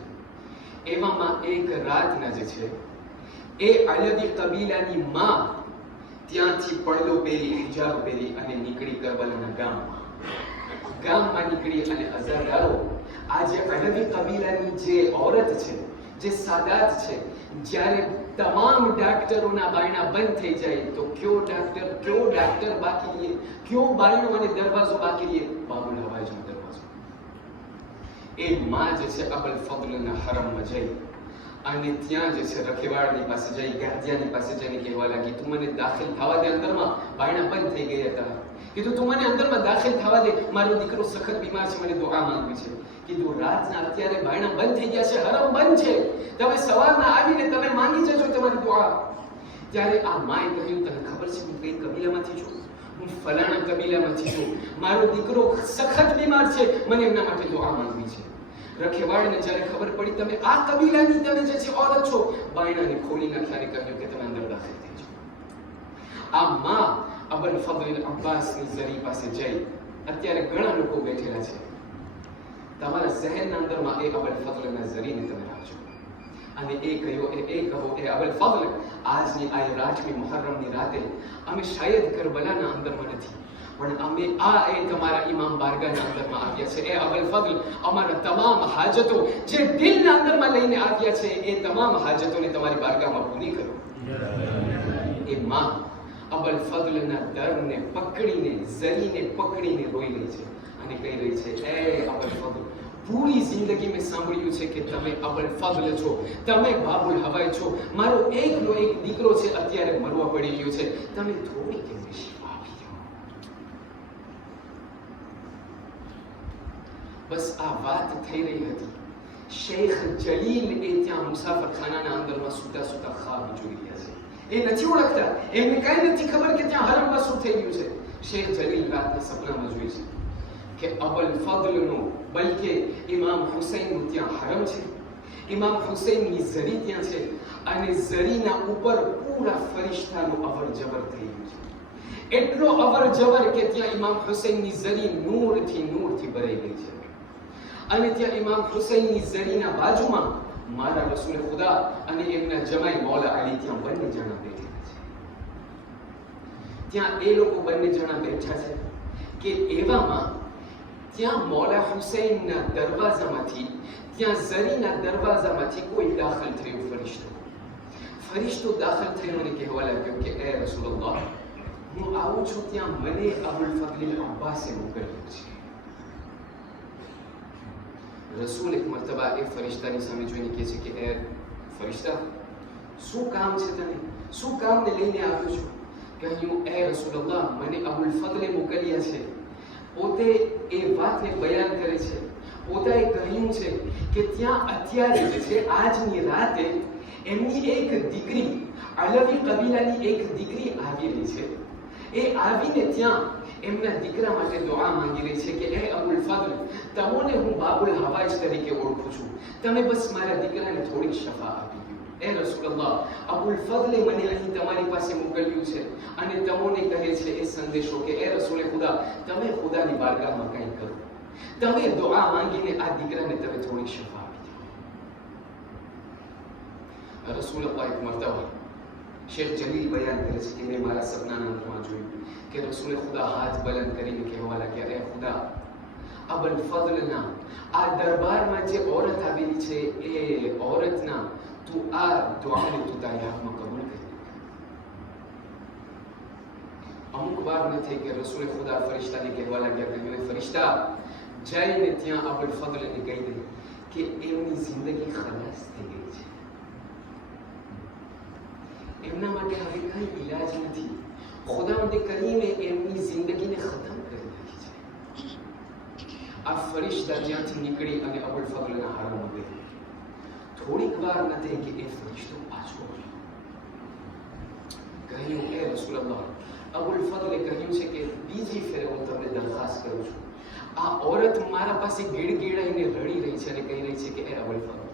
એવામાં એક રાતના જે છે એ અલવી કબીલાની માં ત્યાંથી પડદો પહેરી, હિજાબ પહેરી અને નીકળી કરબલાના ગામમાં નીકળી અને અઝાદારો, આ જે અલવી કબીલાની જે औरत છે, જે સાદાત છે, જ્યારે તમામ ડોક્ટરોના બાયણા બંધ થઈ જાય તો કયો ડોક્ટર બાકી રહે, કયો બાયણો અને દરવાજો બાકી રહે? બાબુલ હવાઈજનો દરવાજો. એ માં જે છે અબુલ ફદલના હરમમાં જઈ અને ત્યાં જે છે રખેવાળની પાસે જઈ, ગાદિયાની પાસે જઈને કહેવા લાગી, તું મને દાખલ થવા દે અંદરમાં, બાયણા બંધ થઈ ગયા હતા. કીધું તું મને અંદરમાં દાખલ થવા દે, મારો દીકરો સખત બીમાર છે, મને દુઆ માંગવી છે. કીધું રાતના અત્યારે બાયણા બંધ થઈ ગયા છે, હરમ બંધ છે, તમે સવારના આવીને તમે માંગી જજો તમારી દુઆ. ત્યારે આ માએ કહ્યું, તને ખબર છે હું કઈ કબીલામાંથી છું? હું ફલાણા કબીલામાંથી છું, મારો દીકરો સખત બીમાર છે, મને એમના માટે દુઆ માંગવી છે. રખેવાળને જ્યારે ખબર પડી તમે આ કબીલાની તમે જે છે ઓરત છો, બાયણાને ખોલી નાખ્યા અને કહ્યું કે તમે અંદર દાખલ થઈ જાઓ. આ માં અબુલ ફضل અબ્બાસની ઝરી પાસે જઈ, અત્યારે ઘણા લોકો બેઠેલા છે, તમારા ઝહેનના અંદરમાં એ અબુલ ફضલના ઝરીને તમે રાખજો અને એ કહો એ અબુલ ફضલ, આજની આ 8મી મુહર્રમની રાતે અમે શાયદ કરબલાના અંદરમાં નથી, પણ અમે એ તમારા ઇમામ બારગાહના અંદરમાં આવ્યા છે. એ અબુલ ફضલ, અમારા તમામ હાજતો જે દિલના અંદરમાં લઈને આવ્યા છે, એ તમામ હાજતોને તમારી બારગાહમાં પૂરી કરો. એ માં અબુલ ફضલના દરને પકડીને, ઝરીને પકડીને રોઈ રહી છે અને કહી રહી છે, એ અબુલ ફضલ, પૂરી જિંદગી મેં સાંભળ્યું છે કે તમે અબુલ ફضલ છો, તમે બાબુલ હવાઈ છો, મારો એકનો એક દીકરો છે, અત્યારે મરવા પડી ગયો છે, તમે થોડી કેમ શિફા આપી દો. બસ આ વાત થઈ રહી હતી. શેખ જલીલ એ ત્યાં મુસાફરખાનાના અંદરમાં સૂતા સૂતા ખ્વાબ જોઈ રહ્યા છે. એ નથી ઓળખતા, એમને કઈ નથી ખબર કે ત્યાં હરમમાં શું થઈ ગયું છે. શેખ જલીલ રાતના સપનામાં જોઈ છે કે અબુલ ફضલનું, બલકે ઇમામ હુસૈનનું ત્યાં હરમ છે, ઇમામ હુસૈનની ઝરી ત્યાં છે અને ઝરીના ઉપર પૂરા ફરિશ્તાનું અવર જવર થઈ ગયું છે. એટલો અવર જવર કે ત્યાં ઇમામ હુસૈનની ઝરી નૂરથી ભરાઈ ગઈ છે અને ત્યાં ઇમામ હુસૈનની ઝરીના બાજુમાં મારા રસૂલ ખુદા અને એમના જમાઈ મૌલા અલી ત્યાં બંને જણા બેઠેલા છે. ત્યાં એ લોકો બંને જણા બેઠા છે કે એવામાં ત્યાં મૌલા હુસૈનના દરવાજામાંથી, ત્યાં ઝરીના દરવાજામાંથી કોઈ દાખલ થયું. ફરિશ્તો દાખલ થયો અને કહેવા લાગ્યો કે એ રસૂલલ્લાહ, હું આવું છું, ત્યાં મને અબુલ ફضલ અબ્બાસે મોકલ્યો છે. રસૂલ એક મરતબા એ ફરિશ્તાની સામે જોઈને કહે છે કે એ ફરિશ્તા, શું કામ છે તને? શું કામને લઈને આવ્યો છું? કહ્યું, એ રસૂલલ્લાહ, મને અબુલ ફضલે મોકલ્યા છે. પોતે એ વાતને બયાન કરે છે, પોતાએ કહ્યું છે કે ત્યાં અત્યારે જે છે આજની રાતે એમની એક દીકરી, અલવી કબીલાની એક દીકરી આવી રહી છે. એ આવીને ત્યાં એમના દીકરા માટે દુઆ માંગી રહી છે કે એ અબુલ ફضલ, તમને હું બાબુલ હવાઈ તરીકે ઓળખું છું, તમે બસ મારા દીકરાને થોડીક શફા આપી દો. એ રસૂલલ્લાહ, અબુલ ફضલે મને અહીં તમારી પાસે મોકલ્યું છે અને તમને કહે છે એ સંદેશો કે એ રસૂલે ખુદા, તમે ખુદાની બારગાહમાં કંઈ કરો, તમે દુઆ માંગીને આ દીકરાને તમે થોડીક શફા આપી દો. રસૂલલ્લાહ એક મરતબા શેખ જલીલ બયાન કરે છે કે મેં મારા સપનાના અંદરમાં જોયું કે રસૂલે ખુદા હાથ બલંદ કરીને કહેવા લાગ્યા, એ ખુદા, અબુલ ફضલના આ દરબારમાં જે ઓરત આવેલી છે એ ઓરતના તું આ દુઆને તું તારી હાથમાં કબૂલ કરી. અમુક વાર ન થઈ કે રસૂલે ખુદા ફરિશ્તાને કહેવા લાગ્યા કે ફરિશ્તા, જઈને ત્યાં અબુલ ફضલને કહી દે કે એમની જિંદગી ખલાસ થઈ ગઈ છે, એમના માટે હવે કઈ ઈલાજ નથી. ખુદાવંદ કરીમે એમની જિંદગીને ખતમ કરી નાખી છે. આ ફરિશ્તા જ્યાંથી નીકળી અને અબુલ ફضલના હરમમાં ગઈ. થોડીક વાર ન થઈ કે એ ફરિશ્તો પાછો આવ્યો. કહ્યું, એ રસૂલલ્લાહ, અબુલ ફضલે કહ્યું છે કે બીજી ફેરે હું તમને દરખાસ્ત કરું છું, આ ઓરત મારા પાસે ગીડગીડાઈને રડી રહી છે અને કહી રહી છે કે એ અબુલ ફضલ,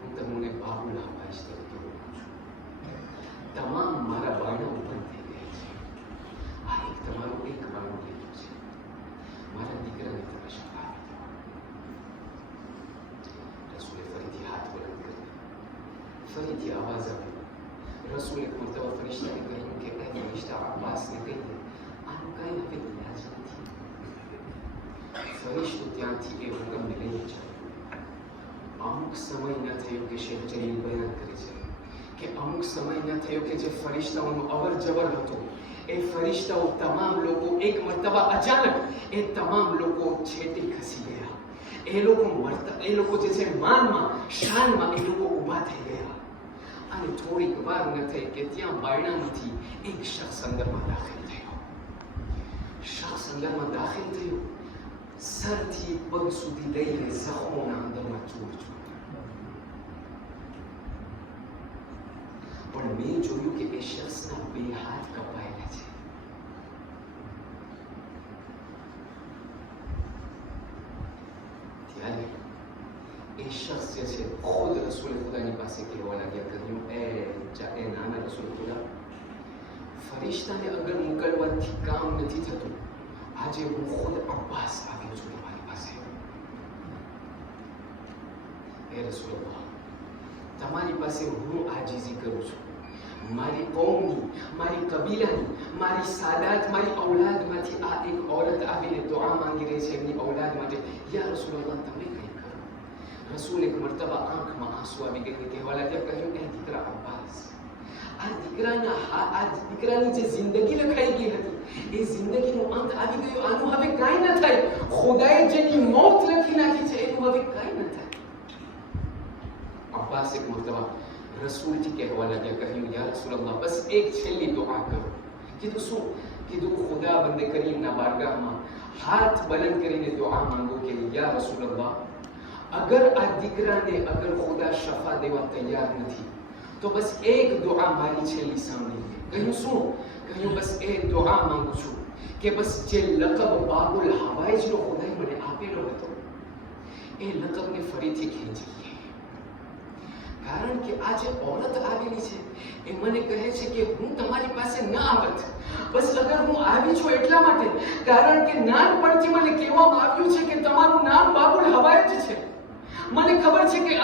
હું તમને બાબુલ હવાઈ તરીકે ઓળખું છું, તમામ મારા બારણા બંધ થઈ ગયા છે, આ એક તમારું એક બારણું રહ્યું છે, મારા દીકરાને તમે શફા આપી દો. રસૂલે ફરીથી હાથ બલંદ કર્યો, ફરીથી અવાજ આવ્યો. રસૂલે એક મરતબા ફરિશ્તાને કહ્યું કે એ ફરિશ્તા અબ્બાસને કહી દે, આનું કઈ હવે ઈલાજ નથી. ફરિશ્તો ત્યાંથી એ હુકમને લઈને ચાલ્યો. અમુક સમય ન થયો કે શેખ જલીલ બયાન કરે છે કે અમુક સમય ન થયો કે જે ફરિશ્તાઓનો અવર જવર હતો, એ ફરિશ્તાઓ તમામ લોકો એક મરતબા અચાનક એ તમામ લોકો છેટે ખસી ગયા. એ લોકો જે છે માનમાં, શાનમાં એ લોકો ઊભા થઈ ગયા અને થોડીક વાર ન થઈ કે ત્યાં બારણામાંથી એક શખ્સ અંદરમાં દાખલ થયો. શખ્સ અંદરમાં દાખલ થયો, સરથી પગ સુધી લઈને જખમોના અંદરમાં ચૂર ચૂર. પણ મેં જોયું કે એ શખ્સના બે હાથ કપાયેલા છે. રસૂલ ખુદાની પાસે કહેવા લાગ્યા, કહ્યું, એ નાના રસૂલ ખુદા, ફરિશ્તાને અગર મોકલવાથી કામ નથી થતું, આજે હું ખુદ અબ્બાસ આવ્યો છું તમારી પાસે. એ રસૂલલ્લાહ, તમારી પાસે હું આજીજી કરું છું. મારી કૌમની, મારી કબીલાની, મારી સાદાત, મારી ઔલાદમાંથી આ એક औरत આવીને દુઆ માંગી રહી છે એમની ઔલાદ માટે. યા રસૂલલ્લાહ, તમે કંઈ કરો. રસૂલ એક મર્તબા આંખમાં આંસુ આવી ગઈને કહેવા લાગ્યા, કહ્યું, એ દીકરા અબ્બાસ, આ દીકરાની જે જિંદગી લખાઈ ગઈ હતી એ જિંદગીનો અંત આવી ગયો. આનું હવે કાંઈ ન થાય. ખુદાએ જેની મોત લખી નાખી છે એનું હવે કાંઈ ન થાય. અબ્બાસ એક મર્તબા રસૂલથી કહેવા લાગ્યા, કહ્યું, યા રસૂલલ્લાહ, બસ એક છેલ્લી દુઆ કરો. કીધું, શું? કીધું, ખુદા બંદે કરીમના બારગાહમાં હાથ બલંદ કરીને દુઆ માંગો કે યા રસૂલલ્લાહ, અગર આ દીકરાને અગર ખુદા શફા દેવા તૈયાર નથી તો બસ એક દુઆ મારી છેલ્લી સાંભળી. કહ્યું, શું? કહ્યું, બસ એ દુઆ માંગુ છું કે બસ જે લકબ બાબુલ હવાઈજનો ખુદાએ મને આપેલો હતો એ લકબને ફરીથી ખેંચી લે. કારણ કે આ જે औरत આવેલી છે એ મને કહે છે કે હું તમારી પાસે ન આવત, બસ અગર હું આવી છું એટલા માટે કારણ કે નાનપણથી મને કહેવામાં આવ્યું છે કે તમારું નામ બાબુલ હવાઈજ છે. મને ખબર છે કે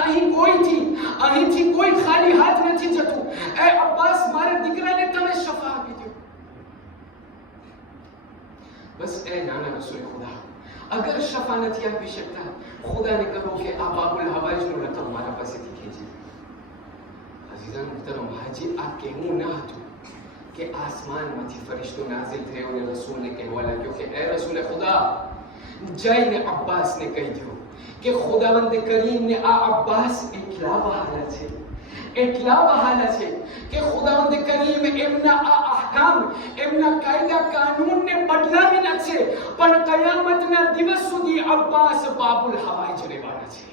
અહીંથી કોઈ ખાલી હાથ નથી જતું. એ અબ્બાસ, મારા દીકરાને તમે શફા આપી દો. બસ એ નાના રસૂલ ખુદા, અગર શફા નથી આપી શકતા, ખુદાને કહો કે આ બાબુલ હવાઈજનો લકબ મારા પાસેથી ખેંચી. અઝીઝાન મુહતરમ, હાજી આ કહેવું ન હતું કે આસમાનમાંથી ફરિશ્તો નાઝિલ થયો અને રસૂલને કહેવા લાગ્યો કે એ રસૂલ ખુદા, જઈને અબ્બાસને કહી દો કે ખુદાવંદ કરીમને આ અબ્બાસ એટલા વહાલા છે કે ખુદાવંદ કરીમ એમના આ અહકામ, એમના કાયદા કાનૂનને બદલાવી નાખશે, પણ કયામતના દિવસ સુધી અબ્બાસ બાબુલ હવાઈજ રહેવાના છે.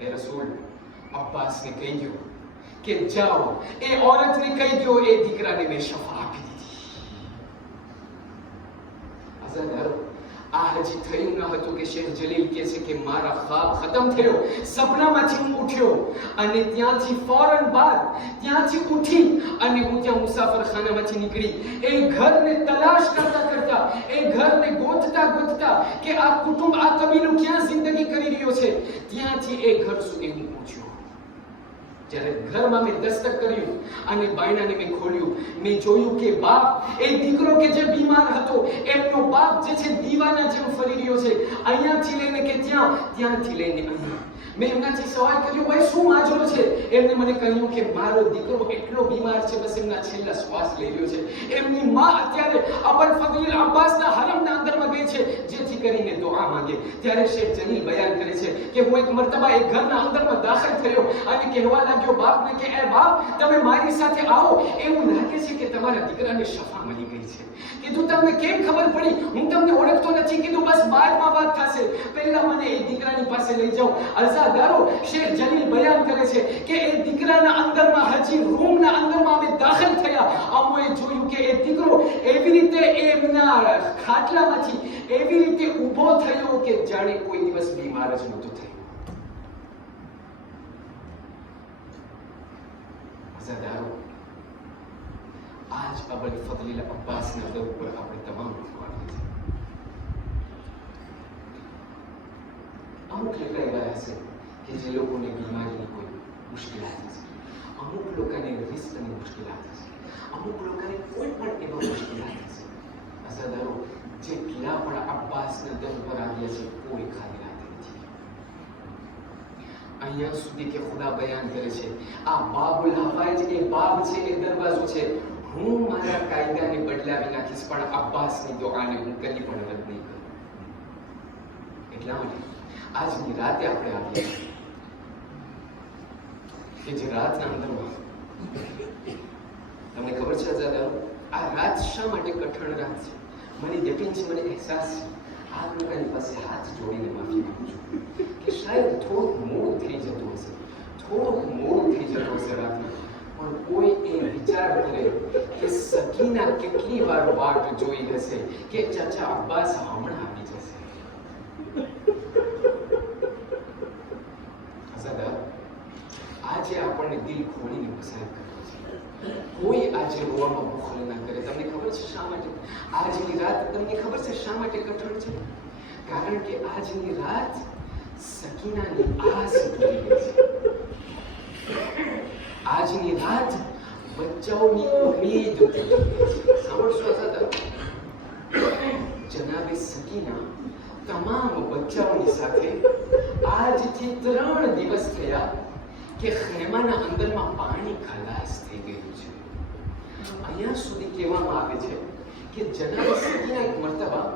એ રસૂલ, અબ્બાસને કહી દો કે જાઓ એ औरतને કહી દો એ દીકરાને મેં શફા આપી દીધી. આઝાદારો, આ હજી થયું ન હતું કે શેખ જલીલ કહે છે કે મારા ખ્વાબ ખતમ થયો, સપનામાંથી હું ઉઠ્યો અને ત્યાંથી ફૌરન બાદ ત્યાંથી ઉઠી અને હું ત્યાં મુસાફરખાનામાંથી નીકળી. એ ઘરને તલાશ કરતા એ ઘરને ગોતતા કે આ કુટુંબ, આ કબીલો ક્યાં જિંદગી કરી રહ્યો છે, ત્યાંથી એ ઘર સુધી હું પહોંચ્યો. જ્યારે ઘરમાં મેં દસ્તક કર્યું અને બાયણાને મેં ખોલ્યું, મેં જોયું કે બાપ, એ દીકરો કે જે બીમાર હતો એમનો બાપ જે છે દીવાના જેમ ફરી રહ્યો છે, અહીંયાથી લઈને કે ત્યાંથી લઈને અહીંયા. મેં એમનાથી સવાલ કર્યો, ભાઈ શું માજરો છે? એમને મને કહ્યું કે મારો દીકરો એટલો બીમાર છે, બસ એમના છેલ્લા શ્વાસ લઈ રહ્યો છે. એમની માં અત્યારે અબુલ ફઝલ અબ્બાસના હરમના અંદરમાં ગઈ છે જેથી કરીને દુઆ માંગે. ત્યારે શેખ જલીલ બયાન કરે છે કે હું એક મર્તબા એ ઘરના અંદરમાં દાખલ થયો અને કહેવા લાગ્યો બાપને કે એ બાપ, તમે મારી સાથે આવો, એવું લાગે છે કે તમારા દીકરાને શફા મળી ગઈ છે. કીધું, તમને કેમ ખબર પડી? હું તમને ઓળખતો નથી. કીધું, બસ બાદમાં વાત થશે, પહેલા મને એ દીકરાની પાસે લઈ જાઓ. અરસાદારો, શેખ જલીલ બયાન કરે છે કે એ દીકરાના અંદરમાં, હજી રૂમના અંદરમાં અમે દાખલ થયા, અમોએ જોયું કે એ દીકરો એવી રીતે એમના ખાટલામાંથી એવી રીતે ઊભો થયો કે જાણે કોઈ દિવસ બીમાર જ નહોતો થયો. અરસાદારો, આજ અબુલ ફઝલ અબ્બાસના દર ઉપર આપણે તમામ ઉઠવાના છે. અમુક લોકો એવા હશે કે જે લોકોને બીમારીની કોઈ મુશ્કેલાત હશે, અમુક લોકોને રિસ્કની મુશ્કેલાત હશે, અમુક લોકોને કોઈ પણ એવા મુશ્કેલાત હશે. અઝાદારો, જેટલા પણ અબ્બાસના દર પર આવ્યા છે કોઈ ખાલી હાથે નથી. અહીંયા સુધી કે ખુદા બયાન કરે છે, આ બાબુલ હવાઈજ એ બાબ છે, એ દરવાજો છે. હું મારા કાયદાને બદલાવી નાખીશ પણ અબ્બાસની દુઆને હું કદી પણ રદ નહીં કરું. એટલા માટે આજની રાતે આપણે આવીએ કે જે રાતના અંદરમાં તમને ખબર છે અઝાદારો, આ રાત શા માટે કઠણ રાત છે? મને યકીન છે, મને અહેસાસ છે. આ લોકોની પાસે હાથ જોડીને માફી માંગુ છું કે શાયદ થોડુંક મોડું થઈ જતું હશે રાતના, પણ કોઈ એ વિચાર કરે કે સકીના કેટલી વાર વાટ જોઈ હશે કે ચાચા અબ્બાસ હમણાં આવી જશે. આજે આપણને દિલ ખોલીને પસંદ કરવું છે. કોઈ આજે રોવામાં બુખલ ના કરે. તમને ખબર છે શા માટે આજની રાત, તમને ખબર છે શા માટે કઠણ છે? કારણ કે આજની રાત સકીનાની આસ ભરી ગઈ છે. આજની રાત બચ્ચાઓની ઉમ્મીદ તૂટી ગઈ છે. સાંભળશો દાદા, જનાબે સકીના તમામ બચ્ચાઓની સાથે આજથી 3 દિવસ થયા કે ખેમાના અંદરમાં પાણી ખલાસ થઈ ગયું છે. અહીંયા સુધી કહેવામાં આવે છે કે જનાબે સકીના એક મર્તબા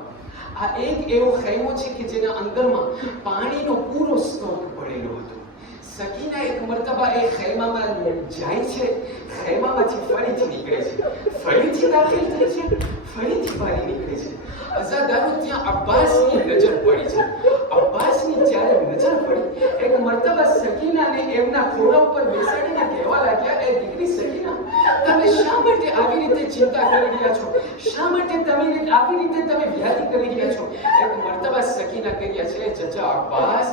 આ એક એવો ખેમો છે કે જેના અંદરમાં પાણીનો પૂરો સ્ટોક પડેલો હતો. સકીના એક મર્તબા એ ખેમામાં જાય છે, ખેમામાંથી ફરીથી નીકળે છે, ફરીથી દાખલ થાય છે, ફરીથી બહાર નીકળે છે. અઝાદારો ત્યાં અબ્બાસની નજર પડી છે. અબ્બાસની જ્યારે નજર પડી, એક મર્તબા સકીનાને એમના ખોળા ઉપર બેસાડીને કહેવા લાગ્યા, એ દીકરી સકીના, તમે શા માટે આવી રીતે ચિંતા કરી રહ્યા છો? શા માટે તમે આવી રીતે તમે વ્યાધિ કરી રહ્યા છો? એક મર્તબા સકીના કહ્યા છે, ચચા અબ્બાસ,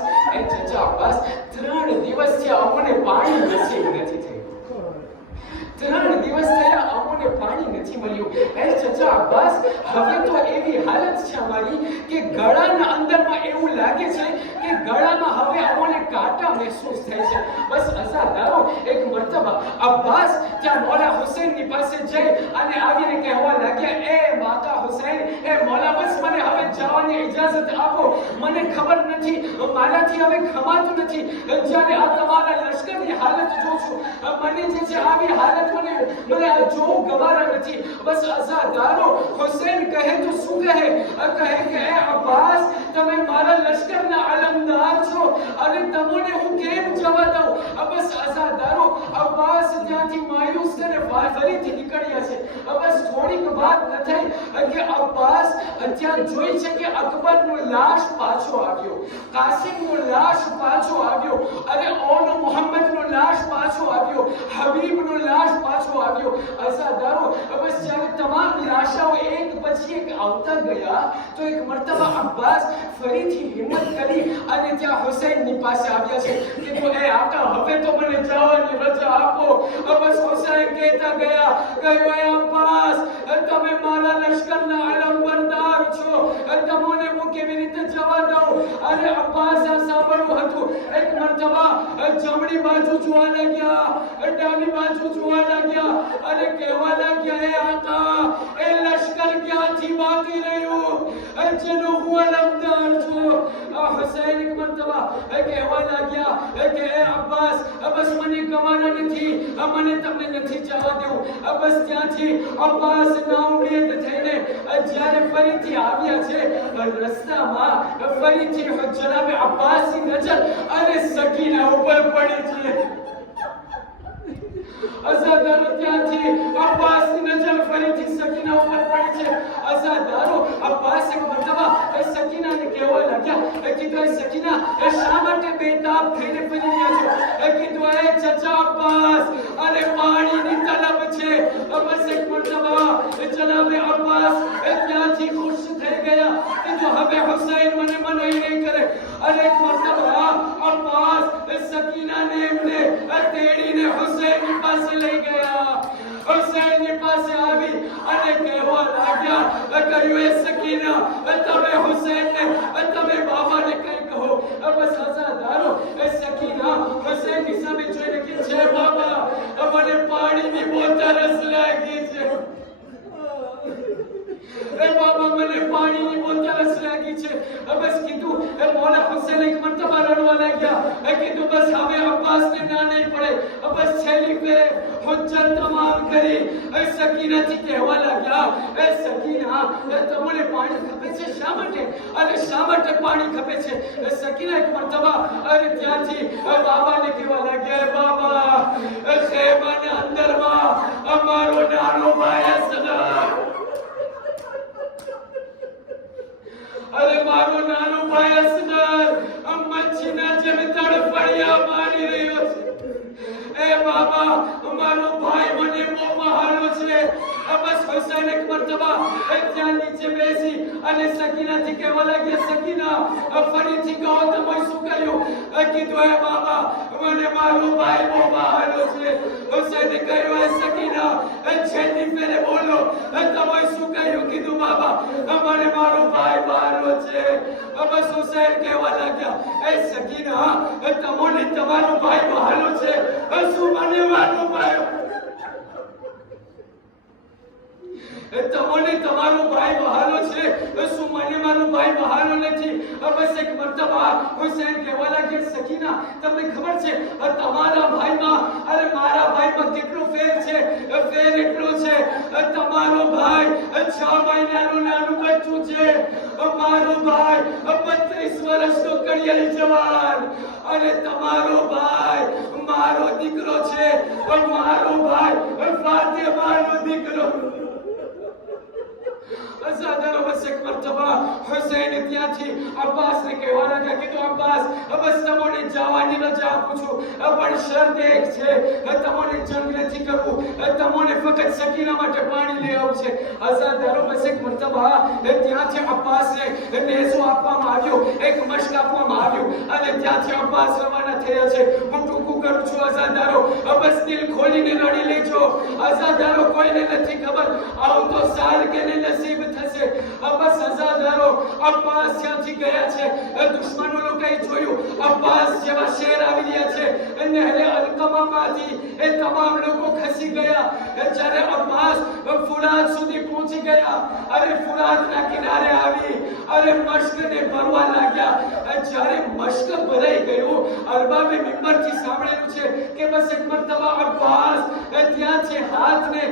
3 દિવસ થયા અમને પાણી નસીબ નથી થયું. 3 દિવસ થયા અમને પાણી નથી મળ્યું. એ ચચા અબ્બાસ, હવે તો એવી હાલત છે અમારી કે ગળાના અંદરમાં એવું લાગે છે કે ગળામાં હવે અમને કાંટા મહેસૂસ થાય છે. બસ અઝાદારો એક મર્તબા અબ્બાસ ત્યાં મૌલા હુસૈનની પાસે જઈ અને આવીને કહેવા લાગ્યા, એ માતા હુસૈન, એ મૌલા, બસ મને હવે જવાની ઇજાઝત આપો. મને ખબર નથી, મારાથી હવે ખમાતું નથી. જ્યારે આ તમારા લશ્કરની હાલત જોઉં છું, મને જે છે આવી હાલત મને આ જોવું ગવારા નથી. બસ અઝાદારો હુસૈન કહે તો શું કહે? કહે કે એ અબ્બાસ, તમે મારા લશ્કરના અલમદાર છો અને તમને હું કેમ જવા દઉં? બસ અઝાદારો અબ્બાસ ત્યાંથી માયુસ અને ફરીથી નીકળ્યા છે. બસ થોડીક વાત ન થઈ કે અબ્બાસ ત્યાં જોઈ છે કે અકબરનો લાશ પાછો આવ્યો, કાસિમનો લાશ પાછો આવ્યો, અને ઓનો મુહમ્મદનો લાશ પાછો આવ્યો, હબીબનો લાશ પાછો આવ્યો. અઝાદારો બસ જ્યારે તમામ લાશાઓ એક પછી એક આવતા ગયા તો એક મર્તબા અબ્બાસ ફરીથી હિંમત કરી અને ત્યાં હુસૈનની પાસે આવ્યા છે. કીધું, એ આકા, હવે તો મને જવાની રજા આપો. બસ હુસૈન કહેતા ગયા, કહ્યું, એ અબ્બાસ, તમે મારા લશ્કરના અલમબરદાર છો, તમને હું કેવી રીતે જવા દઉં? અરે અબ્બાસ, આ સાંભળવું હતું. એક મર્તબા જમણી બાજુ જોવા લાગ્યા, ડાબી બાજુ જોવા લાગ્યા અને કહેવા લાગ્યા, એ આકા, એ લશ્કર ક્યાંથી બાકી રહ્યું જેનો હું અલમદાર છું? હુસૈન એક મર્તબા કહેવા લાગ્યા કે એ અબ્બાસ, બસ મને ગવાના નથી, મને તમને નથી જવા દેવું. બસ ત્યાંથી અબ્બાસ નાઉમીદ થઈને જ્યારે ફરીથી આવ્યા છે, રસ્તામાં ફરીથી જનાબે અબ્બાસની નજર અને સકીના ઉપર પડી છે. અઝાદારો ત્યાંથી અબ્બાસની નજર ફરીથી સકીના ઉપર પડી છે. અઝાદારો અબ્બાસ એક મર્તબા સકીનાને કહેવા લાગ્યા, કીધું, એ સકીના, શા માટે બેતાબ થઈને ફરી રહ્યા છો? કીધું, એ ચચા અબ્બાસ, અરે પાણીની તલબ છે. બસ એક મર્તબા જનાબે અબ્બાસ ત્યાંથી ખુશ થઈ ગયા. કીધું, હવે હુસૈન મને મનાઈ નહીં કરે. અને એક મર્તબા અબ્બાસ સકીનાને એમને તેડીને હુસૈનની પાસે લઈ ગયા. હુસૈનની પાસે આવી અને કહેવા લાગ્યા, કહ્યું, એ સકીના, તમે હુસૈનને, તમે બાબાને કઈ કહો. બસ અઝાદારો સકીના હુસૈનની સામે જોઈને કે છે, બાબા, મને પાણીની બહુ તરસ લાગી છે. એ બાબા, મને પાણીની બહુ તરસ લાગી છે. બસ કીધું, મૌલા હુસૈન એક મર્તબા રડવા લાગ્યા. કીધું, બસ હવે અબ્બાસને ના નહીં પડે. બસ છેલ્લી ફેરે હુજ્જત તમામ કરી સકીનાથી કહેવા લાગ્યા, એ સકીના, તમને પાણી ખપે છે? શા માટે? અને શા માટે પાણી ખપે છે? સકીના એક મર્તબા ત્યાંથી બાબાને કહેવા લાગ્યા, બાબા, ખેમાના અંદરમાં અમારો નાનો ભાઈ અસગર, અરે મારો નાનો ભાઈ અસગર મચ્છીના જેમ તડફડિયા મારી રહ્યો છે. એ બાબા, મારો ભાઈ મને બહુ મહાલો છે. બસ હુસૈન હુસૈન એક મરતબા ત્યાં નીચે બેસી અને સકીનાથી કહેવા લાગ્યા, સકીના ફરીથી કહો તમે શું કહ્યું? કીધું, હે બાબા મને મારો ભાઈ બહુ બહાલો છે. હુસૈને કહ્યું, હે સકીના છેલ્લી ફેરે બોલો તમે શું કહ્યું? કીધું, બાબા મને મારો ભાઈ બહાલો છે. બસ હુસૈન કહેવા લાગ્યા, હે સકીના તમને તમારો ભાઈ બહાલો છે, શું મને મારો ભાઈ તમને તમારો ભાઈ બહાલો છે, શું મને મારો ભાઈ બહાલો નથી? બસ એક મરતબા હુસૈન કહેવા લાગ્યા, સકીના તમને ખબર છે તમારા ભાઈમાં અને મારા ભાઈમાં કેટલો ફેર છે? ફેર એટલો છે તમારો ભાઈ 6 મહિનાનું નાનું બચ્ચું છે, મારો ભાઈ 32 વર્ષનો કડિયાળી જવાન, અને તમારો ભાઈ મારો દીકરો છે, મારો ભાઈ ફાતિમાનો દીકરો. અઝાદારો બસ એક મરતબા હુસૈન ત્યાંથી અબ્બાસને કહેવા લાગ્યા, કીધું, અબ્બાસ બસ તમને જવાની રજા આપું છું, પણ શરત એક છે, તમને જંગ નથી કરવું, તમને ફક્ત સકીના માટે પાણી લઈ આવવું છે. અઝાદારો બસ એક મરતબા ત્યાંથી અબ્બાસને નેઝો આપવામાં આવ્યો, એક મશ્ક આપવામાં આવ્યું, અને ત્યાંથી અબ્બાસ રવાના થયા છે. હું ટૂંકું કરું છું અઝાદારો, બસ દિલ ખોલીને રડી લેજો. અઝાદારો કોઈને નથી ખબર આવું તો સાલ કે નસીબ થશે. બસ અઝાદારો અબ્બાસ ત્યાંથી ગયા છે, દુશ્મનો લોકોએ જોયું અબ્બાસ જેવા શેર આવી રહ્યા છે, નહેરે અલકમામાંથી એ તમામ લોકો ખસી ગયા. જ્યારે અબ્બાસ ફુરાત સુધી પહોંચી ગયા, અરે ફુરાતના કિનારે આવી અરે મશ્કને ભરવા લાગ્યા. જ્યારે મશ્ક ભરાઈ ગયું, અરબાબે મિંબરથી સાંભળેલું છે કે બસ એક મરતબા અબ્બાસ ત્યાંથી હાથને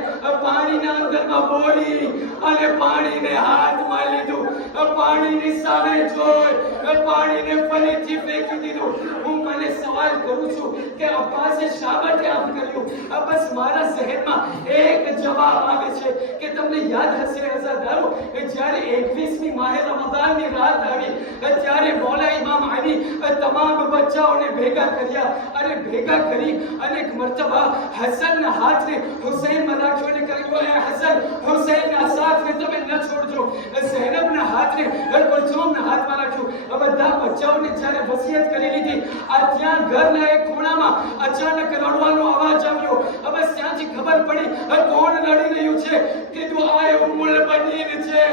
પાણીના અંદરમાં બોળી અને પાણીને હાથમાં લીધું, પાણીની સામે જોઈ પાણીને ફરીથી ફેંકી દીધું. હું મને સવાલ કરું છું કે અબ્બાસે શા માટે આમ કર્યું? બસ મારા ઝહેનમાં એક જવાબ આવે છે કે તમને યાદ હશે અઝાદારો, જ્યારે 21મી માહે રમઝાનની રાત આવી ત્યારે મૌલા ઇમામ અલી તમામ બચ્ચાઓને ભેગા કર્યા, અને ભેગા કરી અને એક મરતબા હસનના હાથને હુસૈનમાં રાખ્યો અને કહ્યું, એ હસન હુસૈનના સાથને તમે ન છોડજો. ઝૈનબના હાથને કુલસુમના હાથમાં રાખ્યું. બધા બચ્ચાઓને જ્યારે વસિયત કરી લીધી, આ ત્યાં ઘરના એક ખૂણામાં અચાનક રડવાનો અવાજ આવ્યો. બસ ત્યાંથી ખબર પડી કોણ લડી રહ્યું છે. કીધું, આ ઉમ્મુલ બનીન છે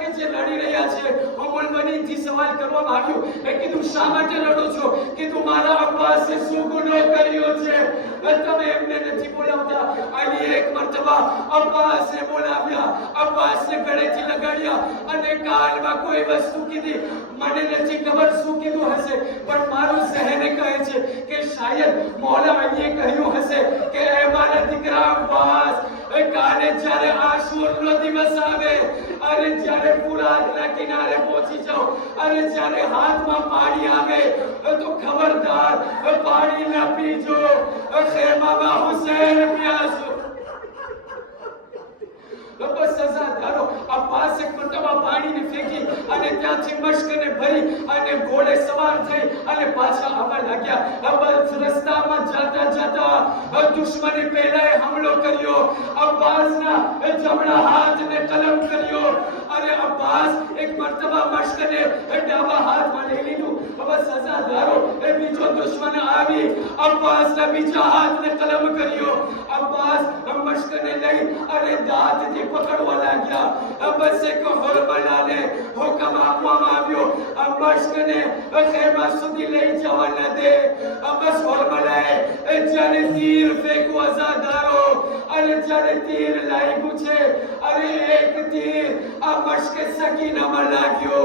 કે જે લડી રહ્યા છે. ઉમ્મુલ બનીનથી સવાલ કરવામાં આવ્યો, કીધું શા માટે લડો છો? કીધું, મારા અબ્બાસે શું ગુનો કર્યો છે, તમે એમને નથી બોલાવતા. અલી એક મરતબા અબ્બાસને બોલાવ્યા, અબ્બાસને ગળેથી લગાડ્યા અને કાનમાં કોઈ વસ્તુ કીધી. મને નથી ખબર શું કીધું હશે, પણ મારું ઝહેન કહે છે કે શાયદ મૌલા અલીએ કહ્યું હશે કે એ મારા દીકરા અબ્બાસ, કાલે જ્યારે આશુરનો દિવસ આવે અને જ્યારે ફુરાતના કિનારે પહોંચી જાઓ અને જ્યારે હાથમાં પાણી આવે તો ખબરદાર પાણી ના પીજો, ખેમામાં હુસૈન પ્યાસો. બસ અઝાદારો અબ્બાસ એક મરતબા પાણીને ફેંકી અને ત્યાંથી મશ્કને ભરી અને ઘોડે સવાર થઈ અને પાછા આવવા લાગ્યા. બસ રસ્તામાં જાતા જાતા દુશ્મને પહેલાએ હુમલો કર્યો, અબ્બાસના જમણા હાથને કલમ કર્યો, અને અબ્બાસ એક મરતબા મશ્કને ડાબા હાથમાં લઈ લીધું. બસ અઝાદારો બીજો દુશ્મન આવી અબ્બાસના બીજા હાથને કલમ કર્યો. અબ્બાસ મશ્કને લઈ અને દાંતથી પકડવા લાગ્યા. બસ એક હોરબલાને હુકમ આપવામાં આવ્યો, મશ્કને ખેમા સુધી લઈ જવા ન દે. બસ હોરબલાએ જ્યારે તીર ફેંકવા અઝાદારો, અને જ્યારે તીર લાગ્યું છે, અરે એક તીર આ મશ્કે સકીનામાં લાગ્યો,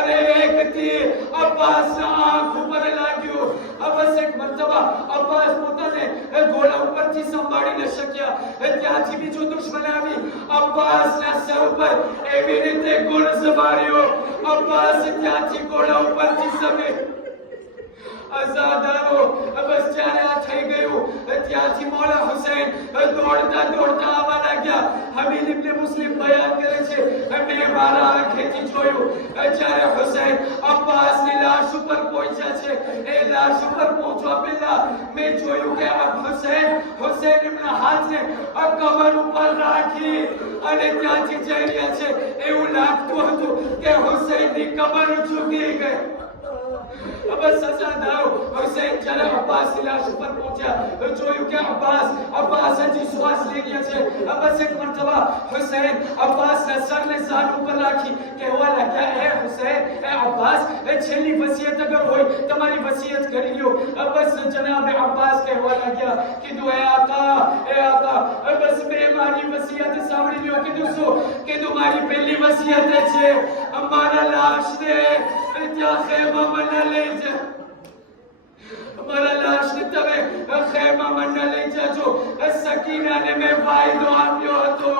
અરે એક તીર અબ્બાસના આંખ ઉપર લાગ્યો. બસ એક મરતબા અબ્બાસ પોતાને ઘોડા ઉપરથી સંભાળી ન શક્યા. ત્યાંથી બીજો દુશ્મન આવી અબ્બાસના સર ઉપર એવી રીતે ગોળસ માર્યો, અબ્બાસ ત્યાંથી ઘોડા ઉપરથી સમે. અઝાદારો બસ જ્યારે આ થઈ ગયું ત્યાંથી મૌલા હુસૈન દોડતા દોડતા આવવા લાગ્યા. લાગ્યા. હબીબ ઇબ્ન મુસ્લિમ બયાન કરે છે, મેં મારા આંખેથી જોયું જ્યારે હુસૈન અબ્બાસની લાશ ઉપર પહોંચ્યા છે. એ લાશ ઉપર પહોંચવા પહેલા મેં જોયું કે હુસૈન એમના હાથને કમર ઉપર રાખી અને ત્યાંથી જઈ રહ્યા છે. એવું લાગતું હતું કે હુસૈનની કમર ઝૂકી ગઈ. बस सजादारो हुसैन जरा अब्बास की लाश पर पहुंचा, જોયું કે અબ્બાસ હજી શ્વાસ લઈ રહ્યા છે. બસ એક મરતબા હુસૈન અબ્બાસના સરને સાન ઉપર રાખી કહેવા લાગ્યા, હે હુસૈન, હે અબ્બાસ, છેલ્લી વસિયત અગર હોય તમારી વસિયત કરી લ્યો. બસ જનાબ અબ્બાસ કહેવા લાગ્યા, કીધું એ આકા બસ મેં મારી વસિયત સાંભળી લ્યો. કીધું શું? કીધું મારી પહેલી વસિયત છે અમારા લાશને ત્યાં ખેમામાં ન લઈ જા. અમારા લાશને તમે ખેમામાં ન લઈ જાજો. સકીનાને મેં વાયદો આપ્યો હતો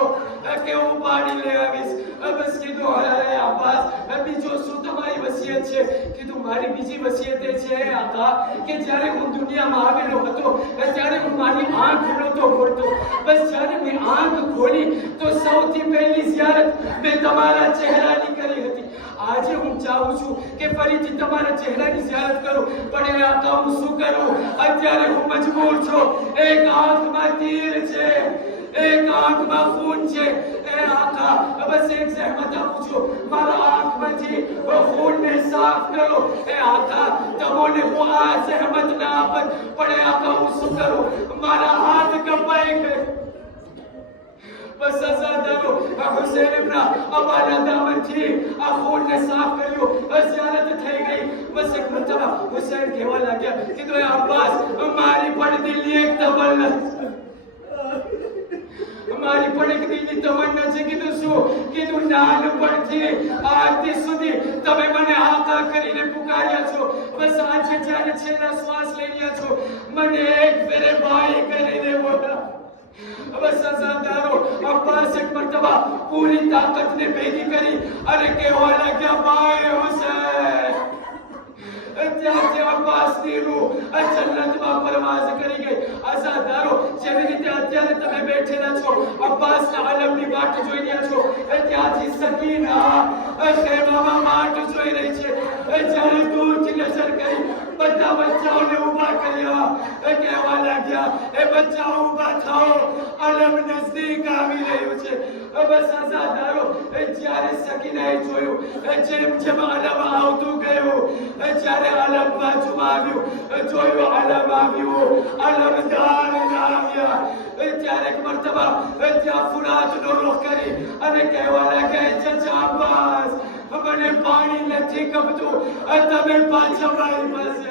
કે હું પાણી લઈ આવીશ. બસ કીધું અરે અબ્બાસ, બીજો શું તમારી વસિયત છે? કીધું મારી બીજી વસિયત એ છે આકા કે જ્યારે હું દુનિયામાં આવેલો હતો ત્યારે હું મારી આંખ નહોતો ખોલતો. બસ જ્યારે મેં આંખ ખોલી તો સૌથી પહેલી ઝિયારત મેં તમારા ચહેરાની કરી હતી. આજે હું ચાહું છું કે ફરીથી તમારા ચહેરાની ઝિયારત કરું, પણ એ આકા હું શું કરું? અત્યારે હું મજબૂર છું. એક આંખમાં તીર છે, એક આંખમાં ખૂન છે. એ આકા બસ એક જહેમત આપું છું, મારા આંખમાંથી ખૂનને સાફ કરો. એ આકા તમને હું આ જહેમત ના આપત, પણ એ આકા હું શું કરું? મારા હાથ કપાઈ ગયે. बस सजादारो हुसैन इब्न अब्बाला दामनथी आ खूनने साफ કર્યો. ઝિયારત થઈ ગઈ. બસ એક મરતબા હુસૈન કહેવા લાગ્યા, કીધું એ અબ્બાસ, મારી પણ દિલની એક તમન્ના મારી પણ એક દિલની તમન્ના છે. કીધું શું? કીધું નાનપણથી આજથી સુધી તમે મને આકા કરીને પુકાર્યા છો. બસ આજે જ્યારે છેલ્લા શ્વાસ લઈ રહ્યા છો મને એક ફેરે ભાઈ કરીને બોલાવો. बस सजादारो अब्बास एक मरतबा पूरी ताकत ने भेदी करी अरे कहवा लग्या, भाई हुसैन. ત્યાંથી અબ્બાસની રૂહ જન્નતમાં પરવાઝ કરી ગઈ. આઝાદારો જેવી રીતે અત્યારે તમે બેઠેલા છો અબ્બાસના આલમની વાટ જોઈ રહ્યા છો, ત્યાંથી સકીના ખેમામાં વાટ જોઈ રહી છે. જ્યારે દૂરથી નજર કરી બધા બચ્ચાઓને ઊભા કર્યા. કહેવા લાગ્યા, એ બચ્ચાઓ ઊભા થાઓ, આલમ નજદીક આવી રહ્યું છે. બસ આઝાદારો જ્યારે સકીનાએ જોયું જેમ જેમ આલમ આવતું ગયું, જ્યારે આલમ બાજુમાં આવ્યું જોયું આલમ આવ્યું, આલમ દાન આવ્યા. ત્યારે એક મરતબા ત્યાં ફુરાતનો રૂખ કરી અને કહેવા લાગ્યા, ચાચા અબ્બાસ, મને પાણી નથી ગમતું, તમે પાછા મારી પાસે